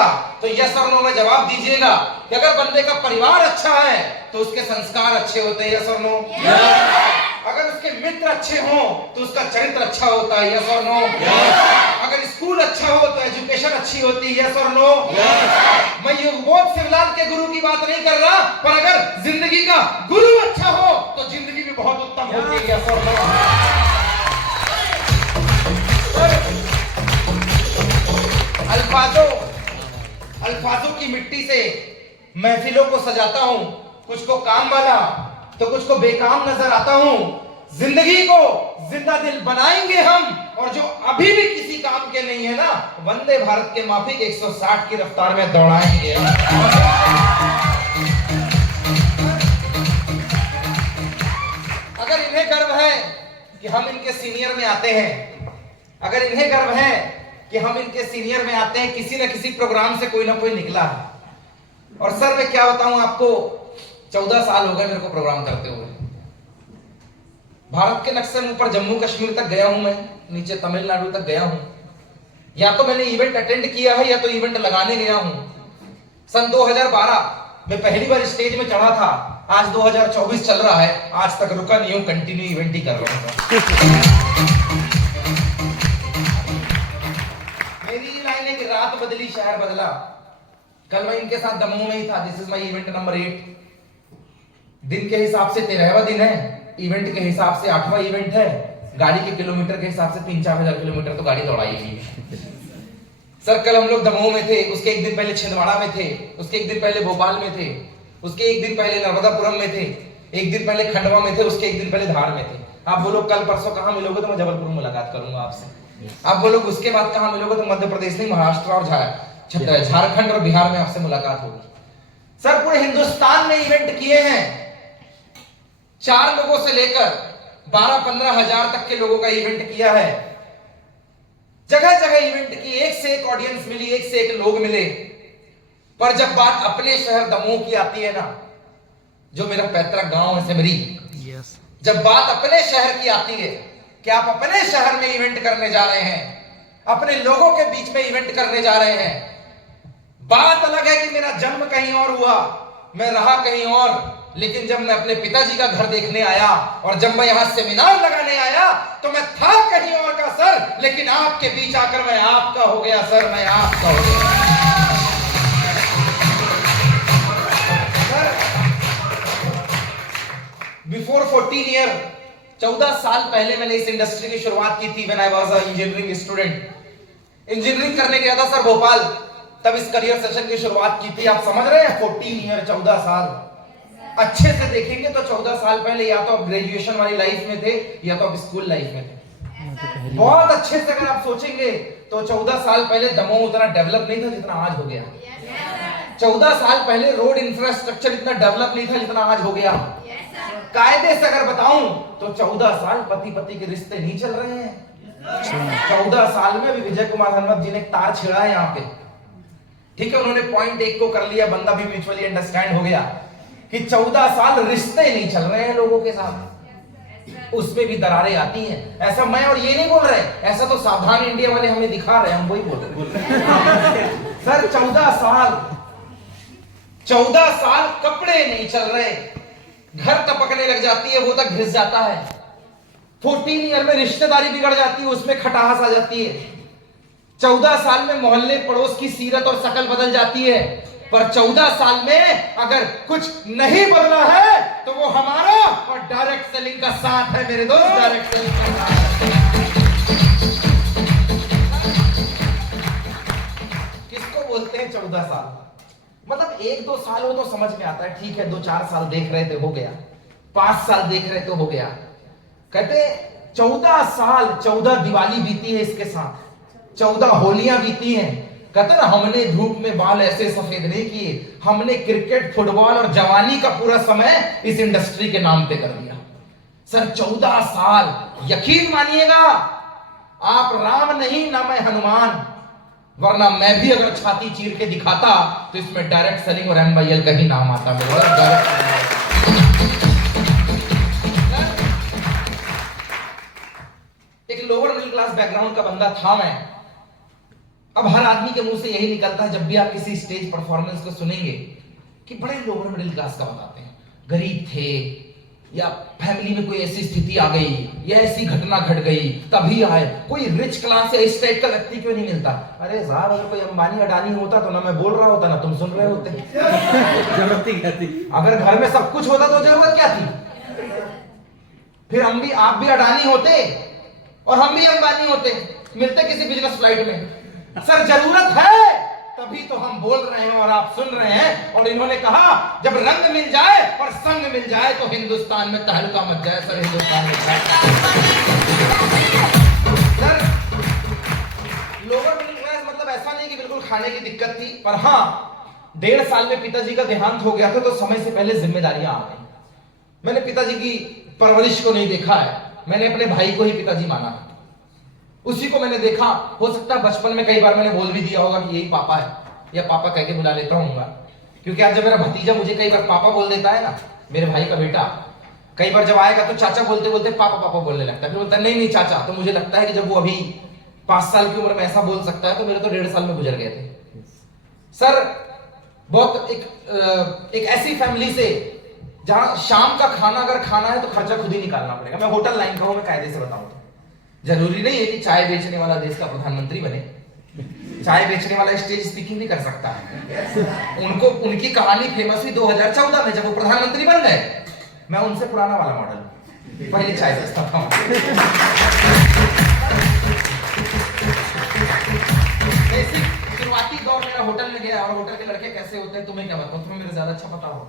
पूछेगा तो यस और नो में जवाब दीजिएगा कि अगर बंदे का परिवार अच्छा है तो उसके संस्कार अच्छे होते हैं, यस और नो। अगर उसके मित्र अच्छे हों तो उसका चरित्र अच्छा होता है, यस और नो। अगर स्कूल अच्छा हो तो एजुकेशन अच्छी होती है, यस और नो। मैं युगबोध शिवलाल के गुरु की बात नहीं कर रहा, पर अगर जिंदगी का गुरु अच्छा हो तो जिंदगी भी बहुत उत्तम होती है, यस और नो। अल्फाजों की मिट्टी से महफिलों को सजाता हूं, कुछ को काम वाला तो कुछ को बेकाम नजर आता हूं। जिंदगी को जिंदा दिल बनाएंगे हम, और जो अभी भी किसी काम के नहीं है ना, वंदे भारत के माफिक 160 की रफ्तार में दौड़ाएंगे। अगर इन्हें गर्व है कि हम इनके सीनियर में आते हैं, अगर इन्हें गर्व है कि हम इनके सीनियर में आते हैं, किसी न किसी प्रोग्राम से कोई ना कोई निकला है। और सर मैं क्या बताऊं आपको, 14 साल हो गए मेरे को प्रोग्राम करते हुए। भारत के नक्शे में ऊपर जम्मू कश्मीर तक गया हूं मैं, नीचे तमिलनाडु तक गया हूं। या तो मैंने इवेंट अटेंड किया है या तो इवेंट लगाने गया हूं। सन 2012 में पहली बार स्टेज में चढ़ा था, आज 2024 चल रहा है, आज तक रुका नहीं हूं, कंटिन्यू इवेंट ही कर रहा हूं। मेरी लाइन है कि रात बदली शहर बदला। कल मैं इनके साथ दमोह में ही था। This is my event number 8। दिन के हिसाब से 13वां दिन है, इवेंट के हिसाब से 8वां इवेंट है। गाड़ी के किलोमीटर के हिसाब से 3-4 हजार किलोमीटर तो गाड़ी दौड़ाई है। सर कल हम लोग दमोह में थे, उसके एक दिन पहले छिंदवाड़ा में थे, उसके एक दिन पहले भोपाल में थे, उसके एक दिन पहले नर्मदापुरम में थे, एक दिन पहले खंडवा में थे, उसके एक दिन पहले धार में थे। आप बोलो कल परसों कहां मिलोगे तो मैं जबलपुर में मुलाकात करूंगा आपसे। आप बोलो उसके बाद कहां मिलोगे तो मध्य प्रदेश नहीं, महाराष्ट्र और झारखंड और बिहार में आपसे मुलाकात होगी। सर पूरे हिंदुस्तान में इवेंट किए हैं, 4 लोगों से लेकर 12-15 हजार तक के लोगों का इवेंट किया है। जगह जगह इवेंट की, एक से एक ऑडियंस मिली, एक से एक लोग मिले। पर जब बात अपने शहर दमोह की आती है ना, जो मेरा पैतृक गांव है सिमरी, जब बात अपने शहर की आती है कि आप अपने शहर में इवेंट करने जा रहे हैं, अपने लोगों के बीच में इवेंट करने जा रहे हैं। बात अलग है कि मेरा जन्म कहीं और हुआ, मैं रहा कहीं और, लेकिन जब मैं अपने पिताजी का घर देखने आया और जब मैं यहां सेमिनार लगाने आया तो मैं था कहीं और का सर, लेकिन आपके बीच आकर मैं आपका हो गया सर, मैं आपका हो गया। बिफोर 14 ईयर, 14 साल पहले मैंने इस इंडस्ट्री की शुरुआत की थी। When I was a engineering student, engineering करने गया था सर भोपाल, तब इस करियर सेशन की शुरुआत की थी। आप समझ रहे हैं 14 ईयर, 14 साल। अच्छे से देखेंगे तो 14 साल पहले या तो आप ग्रेजुएशन वाली लाइफ में थे या तो आप स्कूल लाइफ में थे। बहुत अच्छे से अगर आप सोचेंगे तो 14 साल पहले दमोह उतना डेवलप नहीं था जितना आज हो गया। 14 साल पहले रोड इंफ्रास्ट्रक्चर इतना डेवलप नहीं था जितना आज हो गया। कायदे से अगर बताऊं तो 14 साल पति पति के रिश्ते नहीं चल रहे हैं। 14 साल में भी विजय कुमार हनुमत जी ने एक तार छेड़ा है यहाँ पे, ठीक है, उन्होंने पॉइंट 1 को कर लिया, बंदा भी म्यूचुअली अंडरस्टैंड हो गया कि 14 साल रिश्ते नहीं चल रहे हैं लोगों के साथ, उसमें भी दरारें आती हैं। ऐसा मैं और ये नहीं बोल रहे, ऐसा तो सावधान इंडिया वाले हमें दिखा रहे हैं, हम वही बोल रहे सर 14 साल कपड़े नहीं चल रहे, घर टपकने लग जाती है, वो तक घिस जाता है। 14 ईयर में रिश्तेदारी बिगड़ जाती है, उसमें खटास आ जाती है। 14 साल में मोहल्ले पड़ोस की सीरत और शकल बदल जाती है। पर 14 साल में अगर कुछ नहीं बदला है तो वो हमारा और डायरेक्ट सेलिंग का साथ है मेरे दोस्त, डायरेक्ट सेलिंग का साथ। किसको बोलते हैं 14 साल? मतलब 1-2 साल हो तो समझ में आता है, ठीक है, 2-4 साल देख रहे थे हो गया, 5 साल देख रहे तो हो गया। कहते 14 साल, 14 दिवाली बीती है इसके साथ, 14 होलियां बीती हैं। कहते ना हमने धूप में बाल ऐसे सफेद नहीं किए, हमने क्रिकेट, फुटबॉल और जवानी का पूरा समय इस इंडस्ट्री के नाम पे कर दिया। सर 14 साल, यकीन मानिएगा आप राम नहीं ना मैं हनुमान, वरना मैं भी अगर छाती चीर के दिखाता तो इसमें डायरेक्ट सेलिंग और एमवाईएल का ही नाम आता मेरा। एक लोअर मिडिल क्लास बैकग्राउंड का बंदा था मैं, अब हर आदमी के मुंह से यही निकलता है जब भी आप किसी स्टेज परफॉर्मेंस को सुनेंगे कि बड़े लोअर मिडिल क्लास का बताते हैं, गरीब थे या फैमिली में कोई ऐसी स्थिति आ गई या ऐसी घटना घट गई तभी आए। कोई रिच क्लास या इस टाइप का व्यक्ति क्यों नहीं मिलता? अरे साहब, अगर कोई अंबानी अडानी होता तो ना मैं बोल रहा होता ना तुम सुन रहे होते। जरूरत ही क्या थी? अगर घर में सब कुछ होता तो जरूरत क्या थी? फिर आप भी अडानी होते और हम भी अंबानी होते, मिलते किसी बिजनेस फ्लाइट में। सर जरूरत है तभी तो हम बोल रहे हैं और आप सुन रहे हैं। और इन्होंने कहा जब रंग मिल जाए और संग मिल जाए तो हिंदुस्तान में तहलका मच जाए। सर हिंदुस्तान में सर लोअर मिडिल क्लास मतलब ऐसा नहीं कि बिल्कुल खाने की दिक्कत थी, पर हाँ 1.5 साल में पिताजी का देहांत हो गया था तो समय से पहले जिम्मेदारियां आ गई। मैंने पिताजी की परवरिश को नहीं देखा है, मैंने अपने भाई को ही पिताजी माना, उसी को मैंने देखा। हो सकता है बचपन में कई बार मैंने बोल भी दिया होगा कि यही पापा है, या पापा कह के बुला लेता हूँ, क्योंकि आज जब मेरा भतीजा मुझे कई बार पापा बोल देता है ना, मेरे भाई का बेटा कई बार जब आएगा तो चाचा बोलते बोलते पापा पापा बोलने लगता है, फिर बोलता है नहीं नहीं चाचा। तो मुझे लगता है कि जब वो अभी 5 साल की उम्र में ऐसा बोल सकता है तो मेरे तो 1.5 साल में गुजर गए थे। सर बहुत एक ऐसी फैमिली से जहां शाम का खाना अगर खाना है तो खर्चा खुद ही निकालना पड़ेगा। मैं होटल लाइन का हूं, मैं कायदे से बताऊं तो जरूरी नहीं है कि चाय बेचने वाला देश का प्रधानमंत्री बने, चाय बेचने वाला स्टेज स्पीकिंग भी कर सकता है। उनकी कहानी फेमस हुई 2014 में जब वो प्रधानमंत्री बन गए। मैं उनसे पुराना वाला मॉडल, पहले चाय बेचता था। शुरुआती दौर मेरा होटल में गया, और होटल के लड़के कैसे होते हैं तुम्हें क्या बताऊं, तुम्हें मेरे ज्यादा अच्छा पता हो।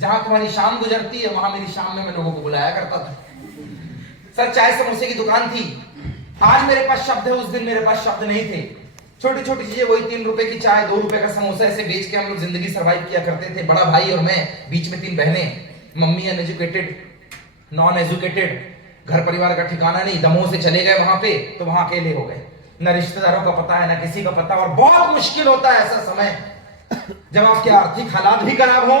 जहां तुम्हारी शाम गुजरती है वहां मेरी शाम में मैं लोगों को बुलाया करता था। सर चाय समोसे की दुकान थी, आज मेरे पास शब्द है, उस दिन मेरे पास शब्द नहीं थे। छोटी छोटी चीजें, वही 3 रुपए की चाय, 2 रुपए का समोसा, ऐसे बेच के हम लोग जिंदगी सर्वाइव किया करते थे। बड़ा भाई और मैं, बीच में 3 बहनें, मम्मी अनएजुकेटेड, नॉन एजुकेटेड, घर परिवार का ठिकाना नहीं। दमोह से चले गए वहां पे तो वहां अकेले हो गए, न रिश्तेदारों का पता है न किसी का पता। और बहुत मुश्किल होता है ऐसा समय जब आपके आर्थिक हालात भी खराब हो,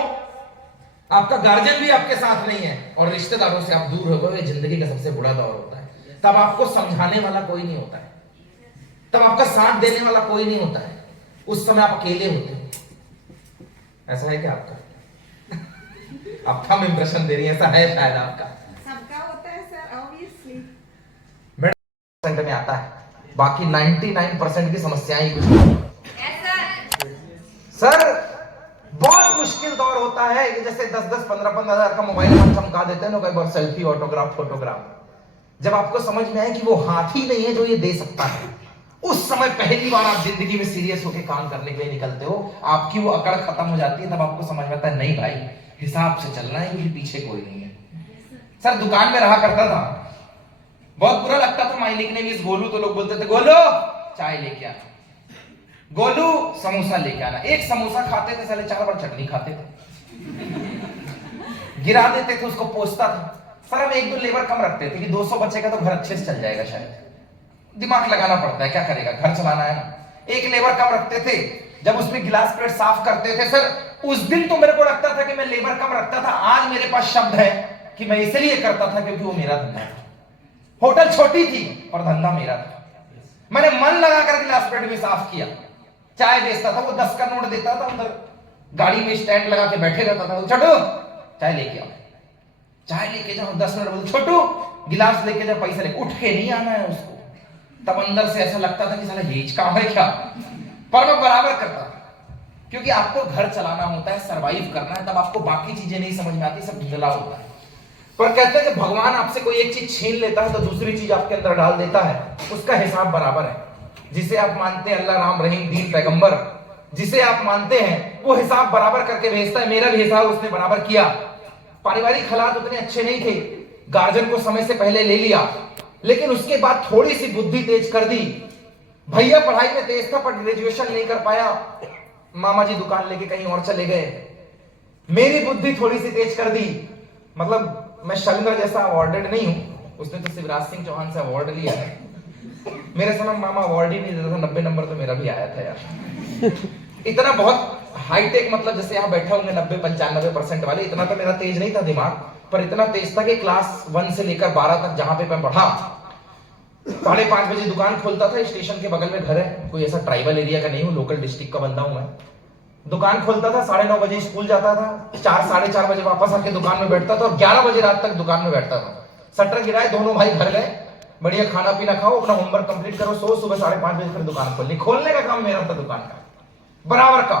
आपका गार्जियन भी आपके साथ नहीं है और रिश्तेदारों से आप दूर हो गए। जिंदगी का सबसे बुरा दौर होता है। तब आपको समझाने वाला कोई नहीं होता है, तब आपका साथ देने वाला कोई नहीं होता है। उस समय आप अकेले होते हैं। ऐसा है क्या आपका? आप थम इंप्रेशन दे रही है, ऐसा है शायद आपका। सबका होता है सर, ऑब्वियसली। मेरे में आता है, बाकी 99% की समस्याएं ही कुछ। सर बहुत मुश्किल दौर होता है कि जैसे 10-10, 15-15 हजार का मोबाइल हम चमका देते हैं ना कई बार, सेल्फी, ऑटोग्राफ, फोटोग्राफ। जब आपको समझ में आए कि वो हाथ ही नहीं है जो ये दे सकता है, उस समय पहली बार आप जिंदगी में सीरियस होकर काम करने के लिए निकलते हो, आपकी वो अकड़ खत्म हो जाती है। तब आपको समझ में आता है नहीं भाई, हिसाब से चलना है क्योंकि पीछे कोई नहीं है। सर दुकान में रहा करता था, बहुत बुरा लगता था। माई निकनेम इज गोलू, तो लोग बोलते थे गोलू चाय लेके आना, गोलू समोसा लेके आना। एक समोसा खाते थे साले 4 बार चटनी खाते थे, गिरा देते थे, उसको पोंछता था। सर हम 1-2 लेबर कम रखते थे कि 200 बचेगा तो घर अच्छे से चल जाएगा, शायद दिमाग लगाना पड़ता है, क्या करेगा, घर चलाना है ना। 1 लेबर कम रखते थे, जब उसमें गिलास प्लेट साफ करते थे। सर उस दिन तो मेरे को लगता था कि मैं लेबर कम रखता था, आज मेरे पास शब्द है कि मैं इसलिए करता था क्योंकि वो मेरा धंधा था। होटल छोटी थी और धंधा मेरा था। मैंने मन लगाकर गिलास प्लेट भी साफ किया। चाय बेचता था, वो 10 का नोट देता था, अंदर गाड़ी में स्टैंड लगा के बैठे रहता था। छोटू चाय लेके आओ, चाय लेके जाओ। 10 मिनट बोलते छोटू गिलास लेके जाओ, पैसा लेके। उठ के नहीं आना है उसको। तब अंदर से ऐसा लगता था कि साला ये काम है क्या, पर मैं बराबर करता था क्योंकि आपको घर चलाना होता है, सरवाइव करना है। तब आपको बाकी चीजें नहीं समझ में आती, सब धुंधला होता है। पर कहते हैं कि भगवान आपसे कोई एक चीज छीन लेता है तो दूसरी चीज आपके अंदर डाल देता है, उसका हिसाब बराबर है। जिसे आप मानते हैं अल्लाह, राम, रहीम, दीन, पैगंबर, जिसे आप मानते हैं वो हिसाब बराबर करके भेजता है। मेरा भी हिसाब उसने बराबर किया। पारिवारिक हालात उतने अच्छे नहीं थे, गार्जियन को समय से पहले ले लिया, लेकिन उसके बाद थोड़ी सी बुद्धि तेज कर दी। भैया पढ़ाई में तेज था पर ग्रेजुएशन नहीं कर पाया, मामा जी दुकान लेके कहीं और चले गए। मेरी बुद्धि थोड़ी सी तेज कर दी। मतलब मैं शैलेंद्र जैसा अवार्डेड नहीं हूं, उसने तो शिवराज सिंह चौहान से अवार्ड लिया है। मेरे समय मामा अवार्ड ही नहीं देता था, 90 नंबर तो मेरा भी आया था यार। इतना बहुत हाईटेक, मतलब जैसे यहाँ बैठे होंगे 90-95% वाले, इतना तो मेरा तेज नहीं था दिमाग, पर इतना तेज था कि क्लास 1 से लेकर 12 तक जहां पे मैं पढ़ा, 5:30 बजे दुकान खोलता था, स्टेशन के बगल में घर है, कोई ऐसा ट्राइबल एरिया का नहीं हूँ, लोकल डिस्ट्रिक्ट का बंदा हूं मैं। दुकान खोलता था, 9:30 बजे स्कूल जाता था, 4 साढ़े 4 बजे वापस आके दुकान में बैठता था और 11 बजे रात तक दुकान में बैठता था। शटर गिराए, दोनों भाई घर गए, बढ़िया खाना पीना खाओ, अपना होमवर्क कंप्लीट करो, सो, सुबह 5:30 बजे फिर दुकान खोलनी। खोलने का काम मेरा था, दुकान का बराबर का।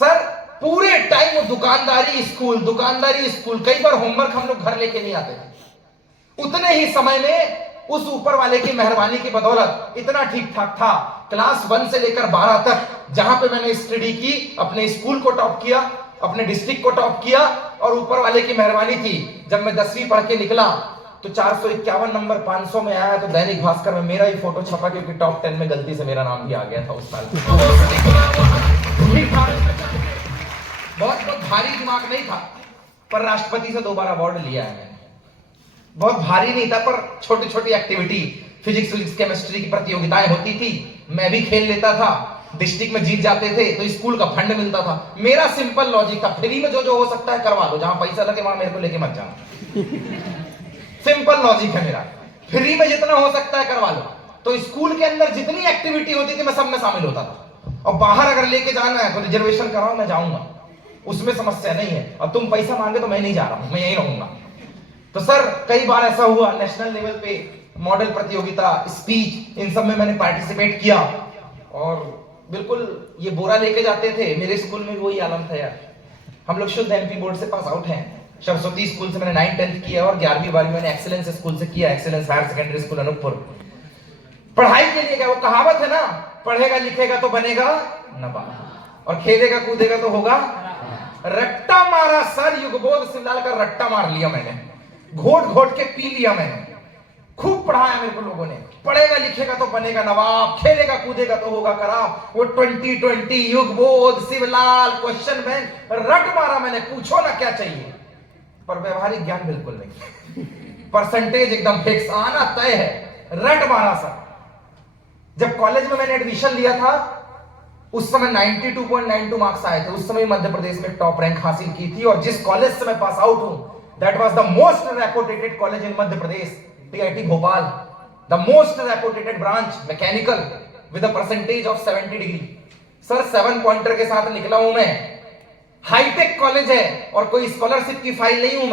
सर पूरे टाइम वो दुकानदारी स्कूल, कई बार होमवर्क हम लोग घर लेके नहीं आते थे। उतने ही समय में उस ऊपर वाले की मेहरबानी की बदौलत इतना ठीक ठाक था, क्लास 1 से लेकर 12 तक जहां पे मैंने स्टडी की, अपने स्कूल को टॉप किया, अपने डिस्ट्रिक्ट को टॉप किया, और ऊपर वाले की मेहरबानी थी, जब मैं 10वीं पढ़ के निकला तो 451 नंबर 500 में आया, तो दैनिक भास्कर में मेरा ही फोटो छपा, क्योंकि टॉप 10 में गलती से मेरा नाम भी आ गया था उस साल। बहुत भारी दिमाग नहीं था, पर राष्ट्रपति से 2 बार अवार्ड लिया है मैंने। बहुत भारी नहीं था, पर छोटी छोटी एक्टिविटी, फिजिक्स केमिस्ट्री की प्रतियोगिताएं होती थी, मैं भी खेल लेता था, डिस्ट्रिक्ट में जीत जाते थे तो स्कूल का फंड मिलता था। मेरा सिंपल लॉजिक था, फ्री में जो जो हो सकता है करवा दो, जहां पैसा लगे वहां मेरे को लेके मत जाना। सिंपल लॉजिक है मेरा, फ्री में जितना हो सकता है करवा लो। तो स्कूल के अंदर जितनी एक्टिविटी होती थी मैं सब में शामिल होता था, और बाहर अगर लेके जाना है तो रिजर्वेशन कराओ, मैं जाऊंगा, उसमें समस्या नहीं है। अब तुम पैसा मांगे तो मैं नहीं जा रहा हूं, मैं यहीं रहूंगा। तो सर कई बार ऐसा हुआ, नेशनल लेवल पे मॉडल प्रतियोगिता, स्पीच, इन सब में मैंने पार्टिसिपेट किया, और बिल्कुल ये बोरा लेके जाते थे। मेरे स्कूल में भी वही आलम था यार, हम लोग शुद्ध एमपी बोर्ड से पास आउट हैं। सरस्वती स्कूल से मैंने 9th 10th किया, और 11वीं 12वीं मैंने एक्सीलेंस स्कूल से किया, excellence higher secondary school Anuppur. पढ़ाई के लिए क्या, वो कहावत है ना, पढ़ेगा लिखेगा तो बनेगा नवाब, और खेलेगा कूदेगा तो होगा। रट्टा मारा सर, युगबोध सिंह का रट्टा मार लिया मैंने, घोट घोट के पी लिया मैंने। खूब पढ़ाया मेरे को लोगों ने, पढ़ेगा लिखेगा तो बनेगा नवाब, खेलेगा कूदेगा तो होगा खराब। वो 2020 युगबोध शिवलाल क्वेश्चन बैंक रट मारा मैंने, पूछो ना क्या चाहिए, पर व्यवहारिक ज्ञान बिल्कुल नहीं, परसेंटेज एकदम फिक्स, आना तय है, रट मारा सर। जब कॉलेज में मैंने एडमिशन लिया था उस समय 92.92 मार्क्स आए थे, उस समय मध्य प्रदेश में टॉप रैंक हासिल की थी, और जिस कॉलेज से मैं पास आउट हूं that was the most reputed college in Madhya Pradesh, TIT Bhopal, the most reputed branch mechanical with a percentage of 70 degree. Sir 7 pointer के साथ निकला हूं मैं, हाईटेक कॉलेज है, और कोई स्कॉलरशिप की फाइल नहीं हूं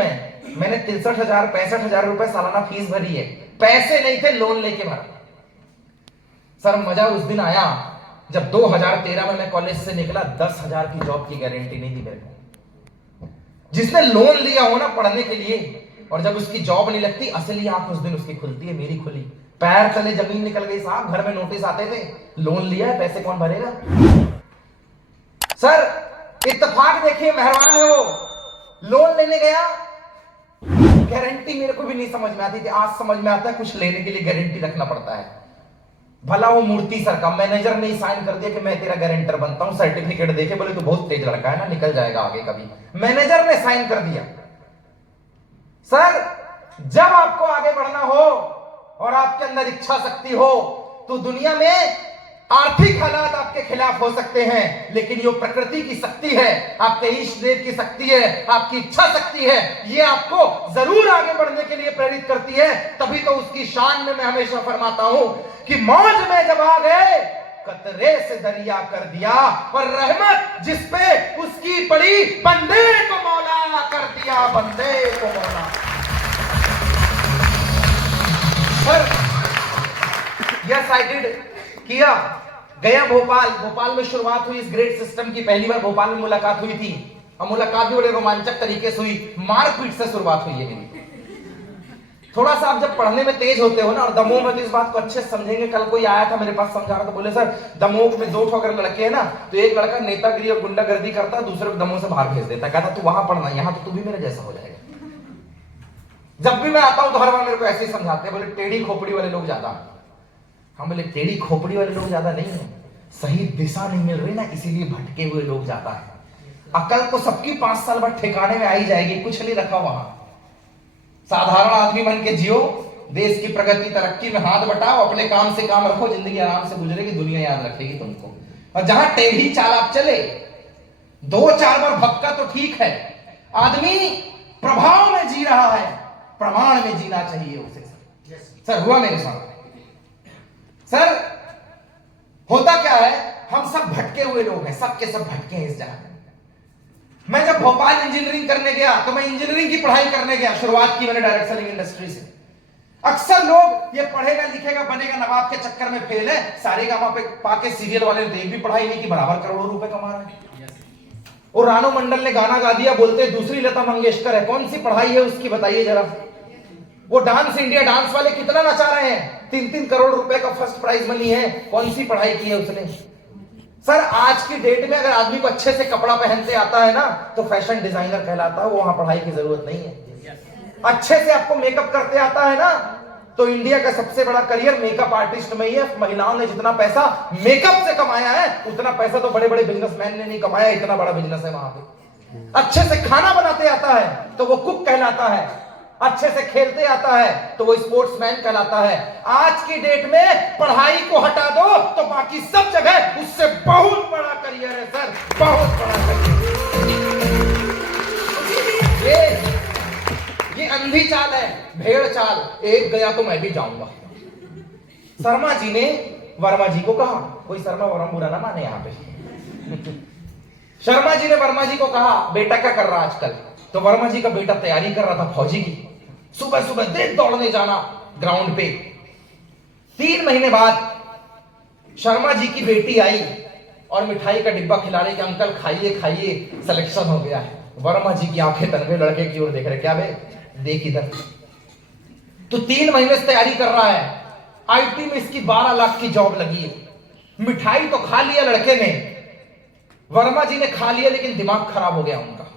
मैंने 63,000-65,000 रुपए सालाना फीस भरी है, पैसे नहीं थे, लोन लेके भरा। सर मजा उस दिन आया जब 2013 में मैं कॉलेज से निकला, 10,000 की जॉब की गारंटी नहीं थी मेरे को। जिसने लोन लिया हो ना पढ़ने के लिए, और जब उसकी जॉब नहीं लगती, असली आंख उस दिन उसकी खुलती है, मेरी खुली, पैर तले जमीन निकल गई साहब। घर में नोटिस आते थे, लोन लिया है, पैसे कौन भरेगा। सर इत्तेफाक देखिए, मेहरबान है वो, लोन लेने गया, गारंटी मेरे को भी नहीं समझ में आती थी, आज समझ में आता है कुछ लेने के लिए गारंटी रखना पड़ता है। भला वो मूर्ति सर का मैनेजर ने साइन कर दिया कि मैं तेरा गारंटर बनता हूं, सर्टिफिकेट देके, बोले तो बहुत तेज लड़का है ना, निकल जाएगा आगे कभी, मैनेजर ने साइन कर दिया। सर जब आपको आगे बढ़ना हो और आपके अंदर इच्छा शक्ति हो, तो दुनिया में आर्थिक हालात आपके खिलाफ हो सकते हैं, लेकिन ये प्रकृति की शक्ति है, आपके इष्ट देव की शक्ति है, आपकी इच्छा शक्ति है, ये आपको जरूर आगे बढ़ने के लिए प्रेरित करती है। तभी तो उसकी शान में मैं हमेशा फरमाता हूं कि मौज में जब आ गए कतरे से दरिया कर दिया, और रहमत जिस पे उसकी पड़ी, बंदे को मौला कर दिया, बंदे को मौला। सर यस आई डिड किया, गया भोपाल में शुरुआत हुई इस ग्रेड सिस्टम की, पहली बार भोपाल में मुलाकात हुई थी, और मुलाकात भी बड़े रोमांचक तरीके से हुई, मारपीट से शुरुआत हुई है मेरी। थोड़ा सा आप जब पढ़ने में तेज होते हो ना, और दमोह में तो इस बात को अच्छे से समझेंगे, कल कोई आया था मेरे पास समझा रहा था, बोले सर दमोह में 2 अगर लड़के हैं ना, तो एक लड़का नेतागिरी और गुंडागर्दी करता है, दूसरे को दमोह से बाहर भेज देता है, कहता तू वहां पढ़ना, यहां तो तू भी मेरे जैसा हो जाएगा। जब भी मैं आता हूं तो हर बार मेरे को ऐसे ही समझाते हैं, बोले टेढ़ी खोपड़ी वाले लोग ज्यादा। हम बोले टेढ़ी खोपड़ी वाले लोग ज्यादा नहीं है, सही दिशा नहीं मिल रही ना, इसीलिए भटके हुए लोग ज्यादा है। अकल तो सबकी 5 साल बाद ठिकाने में आई जाएगी, कुछ नहीं रखा वहां। साधारण आदमी बन के जियो, देश की प्रगति तरक्की में हाथ बटाओ, अपने काम से काम रखो, जिंदगी आराम से गुजरेगी, दुनिया याद रखेगी तुमको। और जहां टेढ़ी चाल आप चले, 2-4 बार भटका तो ठीक है, आदमी प्रभाव में जी रहा है, प्रमाण में जीना चाहिए उसे। सर हुआ मेरे साथ। सर होता क्या है, हम सब भटके हुए लोग हैं, सब के सब भटके हैं इस जगह में। मैं जब भोपाल इंजीनियरिंग करने गया तो मैं इंजीनियरिंग की पढ़ाई करने गया, शुरुआत की मैंने डायरेक्ट सेलिंग इंडस्ट्री से। अक्सर लोग ये पढ़ेगा लिखेगा बनेगा नवाब के चक्कर में फेल है, सारे गामा पे पाके सीरियल वाले ने देख भी पढ़ाई नहीं की, बराबर करोड़ों रुपए कमा रहे हैं। और रानू मंडल ने गाना गा दिया, बोलते दूसरी लता मंगेशकर है, कौन सी पढ़ाई है उसकी बताइए जरा। वो डांस इंडिया डांस वाले कितना नचा रहे हैं, 3-3 करोड़ रुपए का फर्स्ट प्राइज मनी है, कौन सी पढ़ाई की है उसने। सर आज की डेट में अगर आदमी को अच्छे से कपड़ा पहनते आता है ना तो फैशन डिजाइनर कहलाता है, वो वहां पढ़ाई की जरूरत नहीं है। अच्छे से आपको मेकअप करते आता है ना तो इंडिया का सबसे बड़ा करियर मेकअप आर्टिस्ट में ही है। महिलाओं ने जितना पैसा मेकअप से कमाया है उतना पैसा तो बड़े बड़े बिजनेसमैन ने नहीं कमाया, इतना बड़ा बिजनेस है वहां पे। अच्छे से खाना बनाते आता है तो वो कुक कहलाता है, अच्छे से खेलते आता है तो वो स्पोर्ट्समैन कहलाता है। आज की डेट में पढ़ाई को हटा दो तो बाकी सब जगह उससे बहुत बड़ा करियर है सर, बहुत बड़ा करियर। ये अंधी चाल है, भेड़ चाल, एक गया तो मैं भी जाऊंगा। शर्मा जी ने वर्मा जी को कहा, कोई शर्मा वर्मा बुरा ना माने यहां पे। शर्मा जी ने वर्मा जी को कहा बेटा क्या कर रहा आजकल, तो वर्मा जी का बेटा तैयारी कर रहा था फौजी की, सुबह सुबह देख दौड़ने जाना ग्राउंड पे। 3 महीने बाद शर्मा जी की बेटी आई और मिठाई का डिब्बा खिला रही कि अंकल खाइए खाइए सिलेक्शन हो गया है। वर्मा जी की आंखें तनवे लड़के की ओर देख रहे, क्या बे देख इधर। तो 3 महीने से तैयारी कर रहा है, आईटी में इसकी 12 लाख की जॉब लगी है। मिठाई तो खा लिया लड़के ने, वर्मा जी ने खा लिया लेकिन दिमाग खराब हो गया उनका।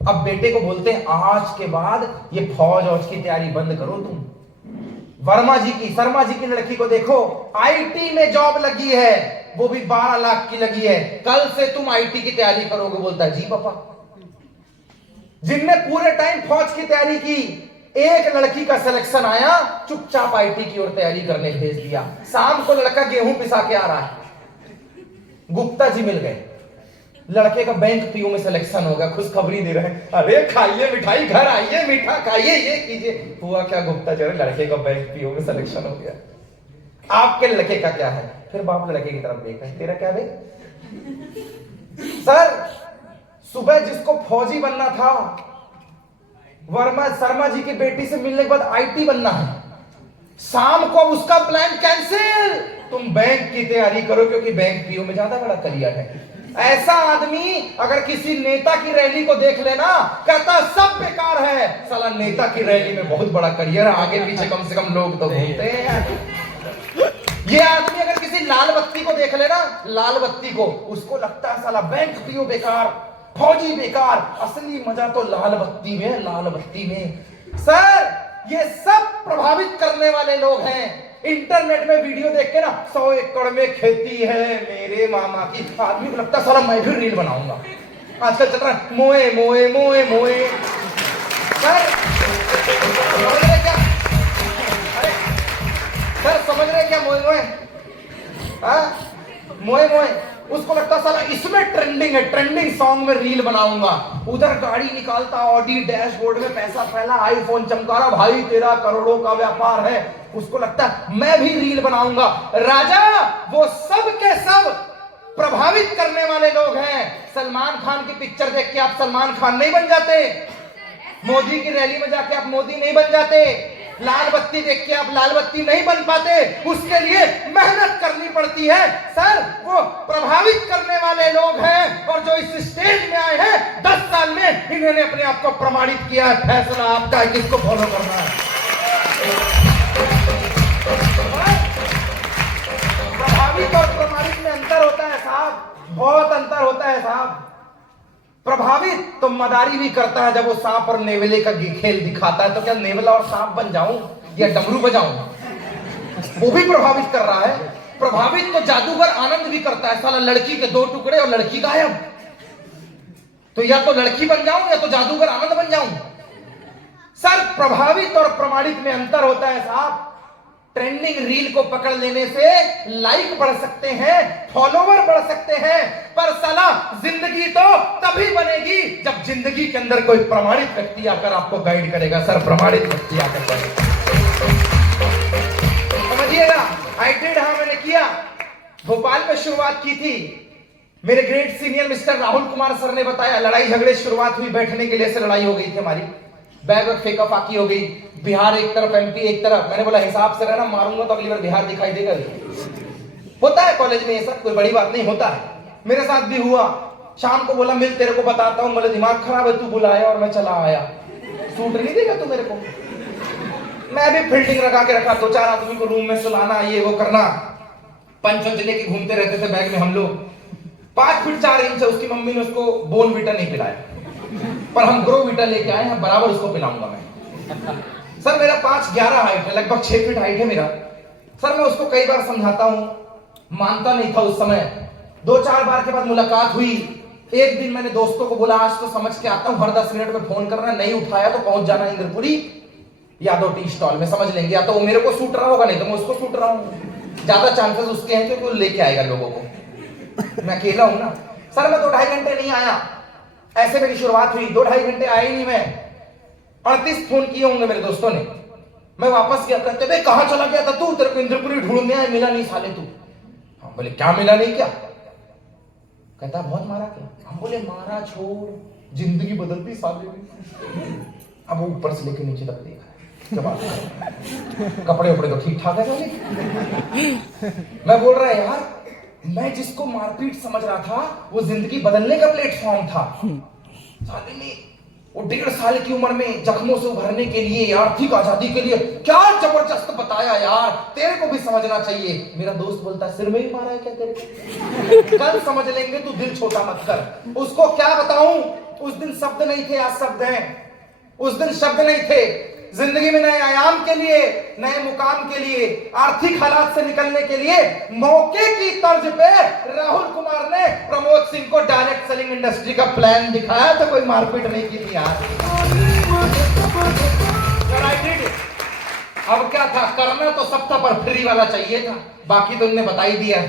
अब बेटे को बोलते हैं आज के बाद ये फौज और की तैयारी बंद करो तुम। वर्मा जी की शर्मा जी की लड़की को देखो, आईटी में जॉब लगी है, वो भी 12 लाख की लगी है, कल से तुम आईटी की तैयारी करोगे। बोलता है जी पापा। जिनने पूरे टाइम फौज की तैयारी की, एक लड़की का सिलेक्शन आया, चुपचाप आईटी की ओर तैयारी करने भेज दिया। शाम को लड़का गेहूं पिसा के आ रहा है, गुप्ता जी मिल गए, लड़के का बैंक पीओ में सिलेक्शन हो गया, खुशखबरी दे रहे हैं, अरे खाइए मिठाई, घर आइए मीठा खाइए, ये कीजिए। हुआ क्या गुप्ता जी, लड़के का बैंक पीओ में सिलेक्शन हो गया। आपके लड़के का क्या है? फिर बाप लड़के की तरफ देखा, तेरा क्या भाई? सर सुबह जिसको फौजी बनना था, वर्मा शर्मा जी की बेटी से मिलने के बाद आईटी बनना है, शाम को उसका प्लान कैंसिल, तुम बैंक की तैयारी करो क्योंकि बैंक पीओ में ज्यादा बड़ा करियर है। ऐसा आदमी अगर किसी नेता की रैली को देख लेना कहता सब बेकार है, साला नेता की रैली में बहुत बड़ा करियर है, आगे पीछे कम से कम लोग तो घूमते हैं। ये आदमी अगर किसी लाल बत्ती को देख लेना, लाल बत्ती को, उसको लगता है साला बैंक पीओ बेकार, फौजी बेकार, असली मजा तो लाल बत्ती में, लाल बत्ती में। सर ये सब प्रभावित करने वाले लोग हैं। इंटरनेट में वीडियो देख के ना 100 एकड़ में खेती है मेरे मामा की, आदमी को लगता है साला मैं भी रील बनाऊंगा। आजकल चल रहा है मोए मोए मोए मोए। सर समझ रहे क्या? अरे सर समझ रहे क्या मोए मोए? मोए मोए, उसको लगता साला इसमें ट्रेंडिंग है, ट्रेंडिंग सॉन्ग में रील बनाऊंगा। उधर गाड़ी निकालता, ऑडी डैशबोर्ड में पैसा फैला, आईफोन चमका रहा, भाई तेरा करोड़ों का व्यापार है, उसको लगता है मैं भी रील बनाऊंगा। राजा वो सब के सब प्रभावित करने वाले लोग हैं। सलमान खान की पिक्चर देख के आप सलमान खान नहीं बन जाते, मोदी की रैली में जाके आप मोदी नहीं बन जाते, लाल बत्ती देख के आप लाल बत्ती नहीं बन पाते, उसके लिए मेहनत करनी पड़ती है। सर वो प्रभावित करने वाले लोग हैं और जो इस स्टेज में आए हैं 10 साल में इन्होंने अपने आप को प्रमाणित किया है। फैसला आपका है किसको फॉलो करना है। प्रभावित और प्रमाणित में अंतर होता है साहब, बहुत अंतर होता है साहब। प्रभावित तो मदारी भी करता है, जब वो सांप और नेवले का खेल दिखाता है तो क्या नेवला और सांप बन जाऊं या डमरू बजाऊं, वो भी प्रभावित कर रहा है। प्रभावित तो जादूगर आनंद भी करता है, साला लड़की के 2 टुकड़े और लड़की गायब, तो या तो लड़की बन जाऊं या तो जादूगर आनंद बन जाऊं। सर प्रभावित और प्रमाणित में अंतर होता है साहब। ट्रेंडिंग रील को पकड़ लेने से लाइक बढ़ सकते हैं, फॉलोवर बढ़ सकते हैं, पर साला जिंदगी तो तभी बनेगी जब जिंदगी के अंदर कोई प्रमाणित व्यक्ति आकर आपको गाइड करेगा। सर प्रमाणित व्यक्ति आकर करेगा। देखिएगा, आई डिड, हाँ मैंने किया। भोपाल में शुरुआत की थी, मेरे great senior mister Rahul Kumar sir ने बताया, लड़ाई झगड़े शुरुआत हुई, बैठने के लिए से लड़ाई हो गई थी हमारी, बैग और फेंका फाकी हो गई, बिहार एक तरफ एमपी एक तरफ। मैंने बोला हिसाब से रहना, मारूंगा तो अगली बार बिहार दिखाई देगा। होता है कॉलेज में ये सब, कोई बड़ी बात नहीं, होता है, मेरे साथ भी हुआ। शाम को बोला मिल, तेरे को बताता हूँ। बोले दिमाग खराब है, तू बुलाया और मैं चला आया, सूट नहीं देगा तू मेरे को। मैं भी फील्डिंग लगा के रखा, 2-4 आदमी को रूम में सुलाना, ये वो करना, पंच लेके घूमते रहते थे बैग में हम लोग। 5 फीट 4 इंच है, उसकी मम्मी ने उसको बोर्नवीटा नहीं पिलाया, पर हम ग्रोवीटा लेके आए हैं, बराबर उसको पिलाऊंगा मैं। सर मेरा 5'11" हाइट है, लगभग 6 फीट हाइट है मेरा। सर मैं उसको कई बार समझाता हूं, मानता नहीं था उस समय। 2-4 बार के बाद मुलाकात हुई। एक दिन मैंने दोस्तों को बोला आज तो समझ के आता हूं, हर 10 मिनट में फोन करना, नहीं उठाया तो पहुंच जाना इंद्रपुरी यादव टी स्टॉल में, समझ लेंगे, या तो वो मेरे को सूट रहा होगा, नहीं तो मैं उसको सूट रहा हूं। ज्यादा चांसेस उसके हैं क्योंकि वो लेके आएगा लोगों को, मैं अकेला हूं ना। सर मैं 2-2.5 घंटे नहीं आया, ऐसे मेरी शुरुआत हुई। 2-2.5 घंटे आए ही नहीं मैं, 38 फोन किए होंगे मेरे दोस्तों ने। मैं वापस गया, कहते भाई कहां चला गया था तू, तेरे को इंद्रपुरी ढूंढने आया, मिला नहीं साले तू। हम बोले क्या मिला नहीं क्या? कहता बहुत मारा क्या? हम बोले मारा छोड़, जिंदगी बदलती साले में। अब वो ऊपर से लेके नीचे तक देखा है, क्या बात है, कपड़े उपड़े तो ठीक ठाक है साले। मैं बोल रहा है यार, मैं जिसको मारपीट समझ रहा था वो जिंदगी बदलने का प्लेटफॉर्म था। साले ने वो 1.5 साल की उम्र में जख्मों से उभरने के लिए, आर्थिक आजादी के लिए क्या जबरदस्त बताया यार, तेरे को भी समझना चाहिए। मेरा दोस्त बोलता है सिर में ही मारा है क्या तेरे को? कल समझ लेंगे, तू दिल छोटा मत कर। उसको क्या बताऊं, उस दिन शब्द नहीं थे, आज शब्द हैं। उस दिन शब्द नहीं थे, जिंदगी में नए आयाम के लिए, नए मुकाम के लिए, आर्थिक हालात से निकलने के लिए मौके की तर्ज पे राहुल कुमार ने प्रमोद सिंह को डायरेक्ट सेलिंग इंडस्ट्री का प्लान दिखाया, तो कोई मारपीट नहीं की थी यार। अब क्या था, करना तो सब था, पर फ्री वाला चाहिए था, बाकी तो उन्होंने बता ही दिया।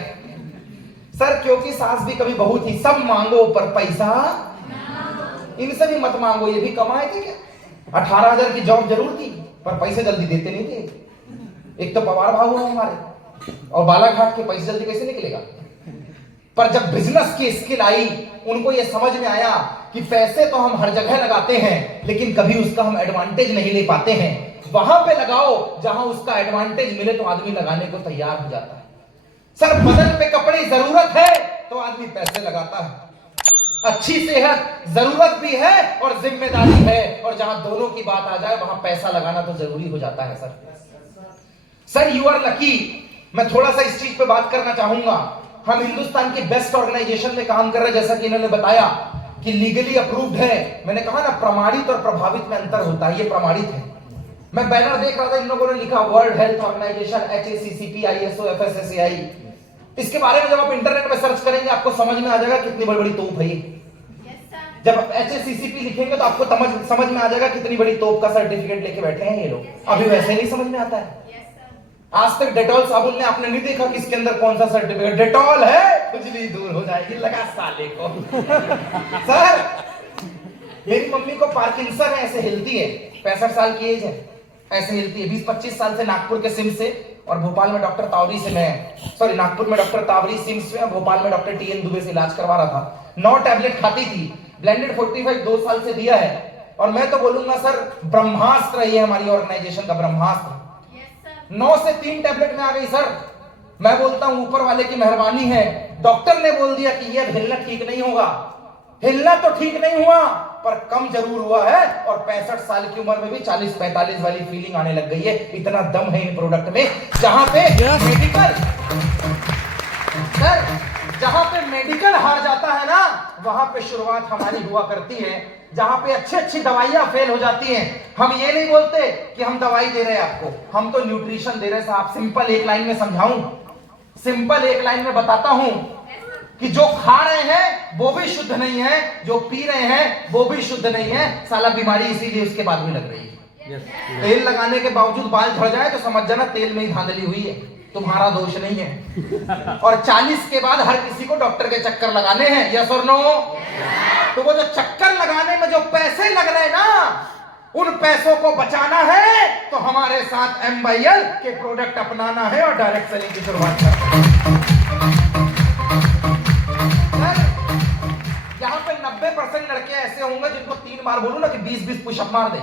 सर क्योंकि सास भी कभी बहू थी, सब मांगो पर पैसा, इनसे भी मत मांगो, ये भी कमाए थे क्या? 18,000 की जॉब जरूर थी, पर पैसे जल्दी देते नहीं थे। एक तो पवार भाव हुआ हमारे, और बालाघाट के पैसे जल्दी कैसे निकलेगा? पर जब बिजनेस की स्किल आई, उनको यह समझ में आया कि पैसे तो हम हर जगह लगाते हैं, लेकिन कभी उसका हम एडवांटेज नहीं ले पाते हैं। वहां पे लगाओ जहां उसका एडवांटेज मिले, तो आदमी लगाने को तैयार हो जाता है। सर बदन पे कपड़े जरूरत है तो आदमी पैसे लगाता है। अच्छी सेहत जरूरत भी है और जिम्मेदारी है, और जहां दोनों की बात आ जाए वहां पैसा लगाना तो जरूरी हो जाता है। Sir you are lucky. मैं थोड़ा सा इस चीज पे बात करना चाहूंगा। हम हिंदुस्तान की बेस्ट ऑर्गेनाइजेशन में काम कर रहे हैं, जैसा कि इन्होंने बताया कि लीगली अप्रूव्ड है। मैंने कहा ना, प्रमाणित और प्रभावित में अंतर होता है, ये प्रमाणित है। मैं बैनर देख रहा था, इन लोगों ने लिखा World Health Organization, HACCP, ISO, FSSAI। इसके बारे में जब आप इंटरनेट में सर्च करेंगे आपको समझ में आ जाएगा कितनी बड़ी बड़ी तोप है ये। जब आप HACCP लिखेंगे तो आपको समझ में आ जाएगा कितनी बड़ी तोप का सर्टिफिकेट लेके बैठे हैं ये लोग। अभी वैसे नहीं समझ में आता है। आज तक डेटॉल साबुन में आपने नहीं देखा कि इसके अंदर कौन सा सर्टिफिकेट, डेटॉल है खुजली दूर हो जाएगी, लगा साले को। सर मेरी मम्मी को पार्किंसन है, ऐसे हिलती है, 65 साल की एज है, ऐसे हिलती है। 20-25 साल से नागपुर के सिम्स से और भोपाल में डॉक्टर तावरी से नागपुर में डॉक्टर तावरी सिम्स में, भोपाल में डॉक्टर TN दुबे से इलाज करवा रहा था। 9 टैबलेट खाती थी, ब्लेंडेड 45 2 साल से दिया है। और मैं तो बोलूंगा सर ब्रह्मास्त्र है ये हमारी ऑर्गेनाइजेशन का, ब्रह्मास्त्र। 9 से 3 टैबलेट में आ गई सर। मैं बोलता हूं ऊपर वाले की मेहरबानी है। डॉक्टर ने बोल दिया कि ये हिलना ठीक नहीं होगा। हिलना तो ठीक नहीं हुआ, पर कम जरूर हुआ है, और 65 साल की उम्र में भी 40-45 वाली फीलिंग आने लग गई है। इतना दम है इन प्रोडक्ट में। जहां पे मेडिकल हार जाता है ना, वहां पे शुरुआत हमारी हुआ करती है। जहां पे अच्छी दवाइयां फेल हो जाती हैं, हम ये नहीं बोलते कि हम दवाई दे रहे हैं आपको, हम तो न्यूट्रिशन दे रहे हैं साहब। सिंपल एक लाइन में समझाऊं, सिंपल एक लाइन में बताता हूं कि जो खा रहे हैं वो भी शुद्ध नहीं है, जो पी रहे हैं वो भी शुद्ध नहीं है। साला बीमारी इसीलिए उसके बाद में लग रही है। तेल लगाने के बावजूद बाल झड़ जाए तो समझ जाना तेल में ही धांधली हुई है, तुम्हारा दोष नहीं है। और 40 के बाद हर किसी को डॉक्टर के चक्कर लगाने हैं, यस और नो? तो वो जो चक्कर लगाने में जो पैसे लग रहे हैं ना, उन पैसों को बचाना है तो हमारे साथ MYL के प्रोडक्ट अपनाना है और डायरेक्ट सेलिंग की शुरुआत करना है। यहां पे 90% लड़के ऐसे होंगे जिनको 3 बार बोलूं ना कि 20-20 पुशअप मार दे,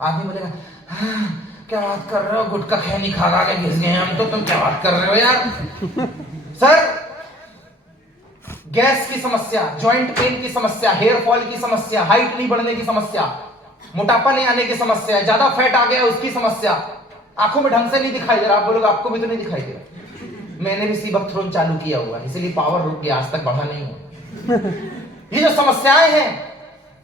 आदमी बोलेगा हाँ, क्या बात कर रहे हो, गुटखा खैनी खा के घिस गए हम तो, तुम क्या बात कर रहे हो यार। सर, गैस की समस्या, जॉइंट पेन की समस्या, हेयर फॉल की समस्या, हाइट नहीं बढ़ने की समस्या, मोटापा नहीं आने की समस्या, ज्यादा फैट आ गया उसकी समस्या, आंखों में ढंग से नहीं दिखाई दे रहा, आप बोलोगे आपको भी तो नहीं दिखाई दे रहा। मैंने भी सीबक थ्रोन चालू किया हुआ, इसलिए पावर रुक गया, आज तक बढ़ा नहीं हुआ। ये जो समस्याएं हैं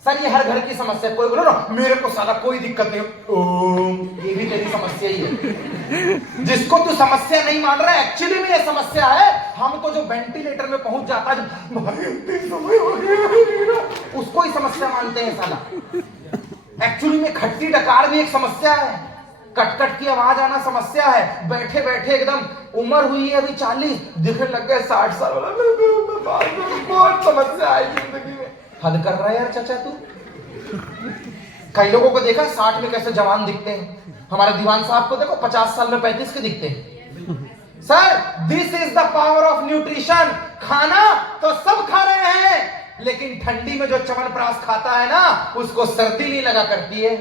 सर, ये हर घर की समस्या। कोई बोलो ना मेरे को साला कोई दिक्कत नहीं, ये भी तेरी समस्या ही है। जिसको तू समस्या नहीं मान रहा, एक्चुअली में ये समस्या है। हम तो जो वेंटिलेटर में पहुंच जाता है, उसको ही समस्या मानते हैं साला। एक्चुअली में खट्टी डकार भी एक समस्या है, कट की आवाज आना समस्या है, बैठे बैठे एकदम उम्र हुई है अभी 40, दिखने लग गए 60 साल वाला, बहुत समस्या है जिंदगी में। हद कर रहा है यार चाचा तू। कई लोगों को देखा 60 में कैसे जवान दिखते हैं, हमारे दीवान साहब को देखो 50 साल में 35 के दिखते हैं। Sir, this is the power of nutrition. खाना तो सब खा रहे हैं, लेकिन ठंडी में जो च्यवनप्राश खाता है ना, उसको सर्दी नहीं लगा करती है।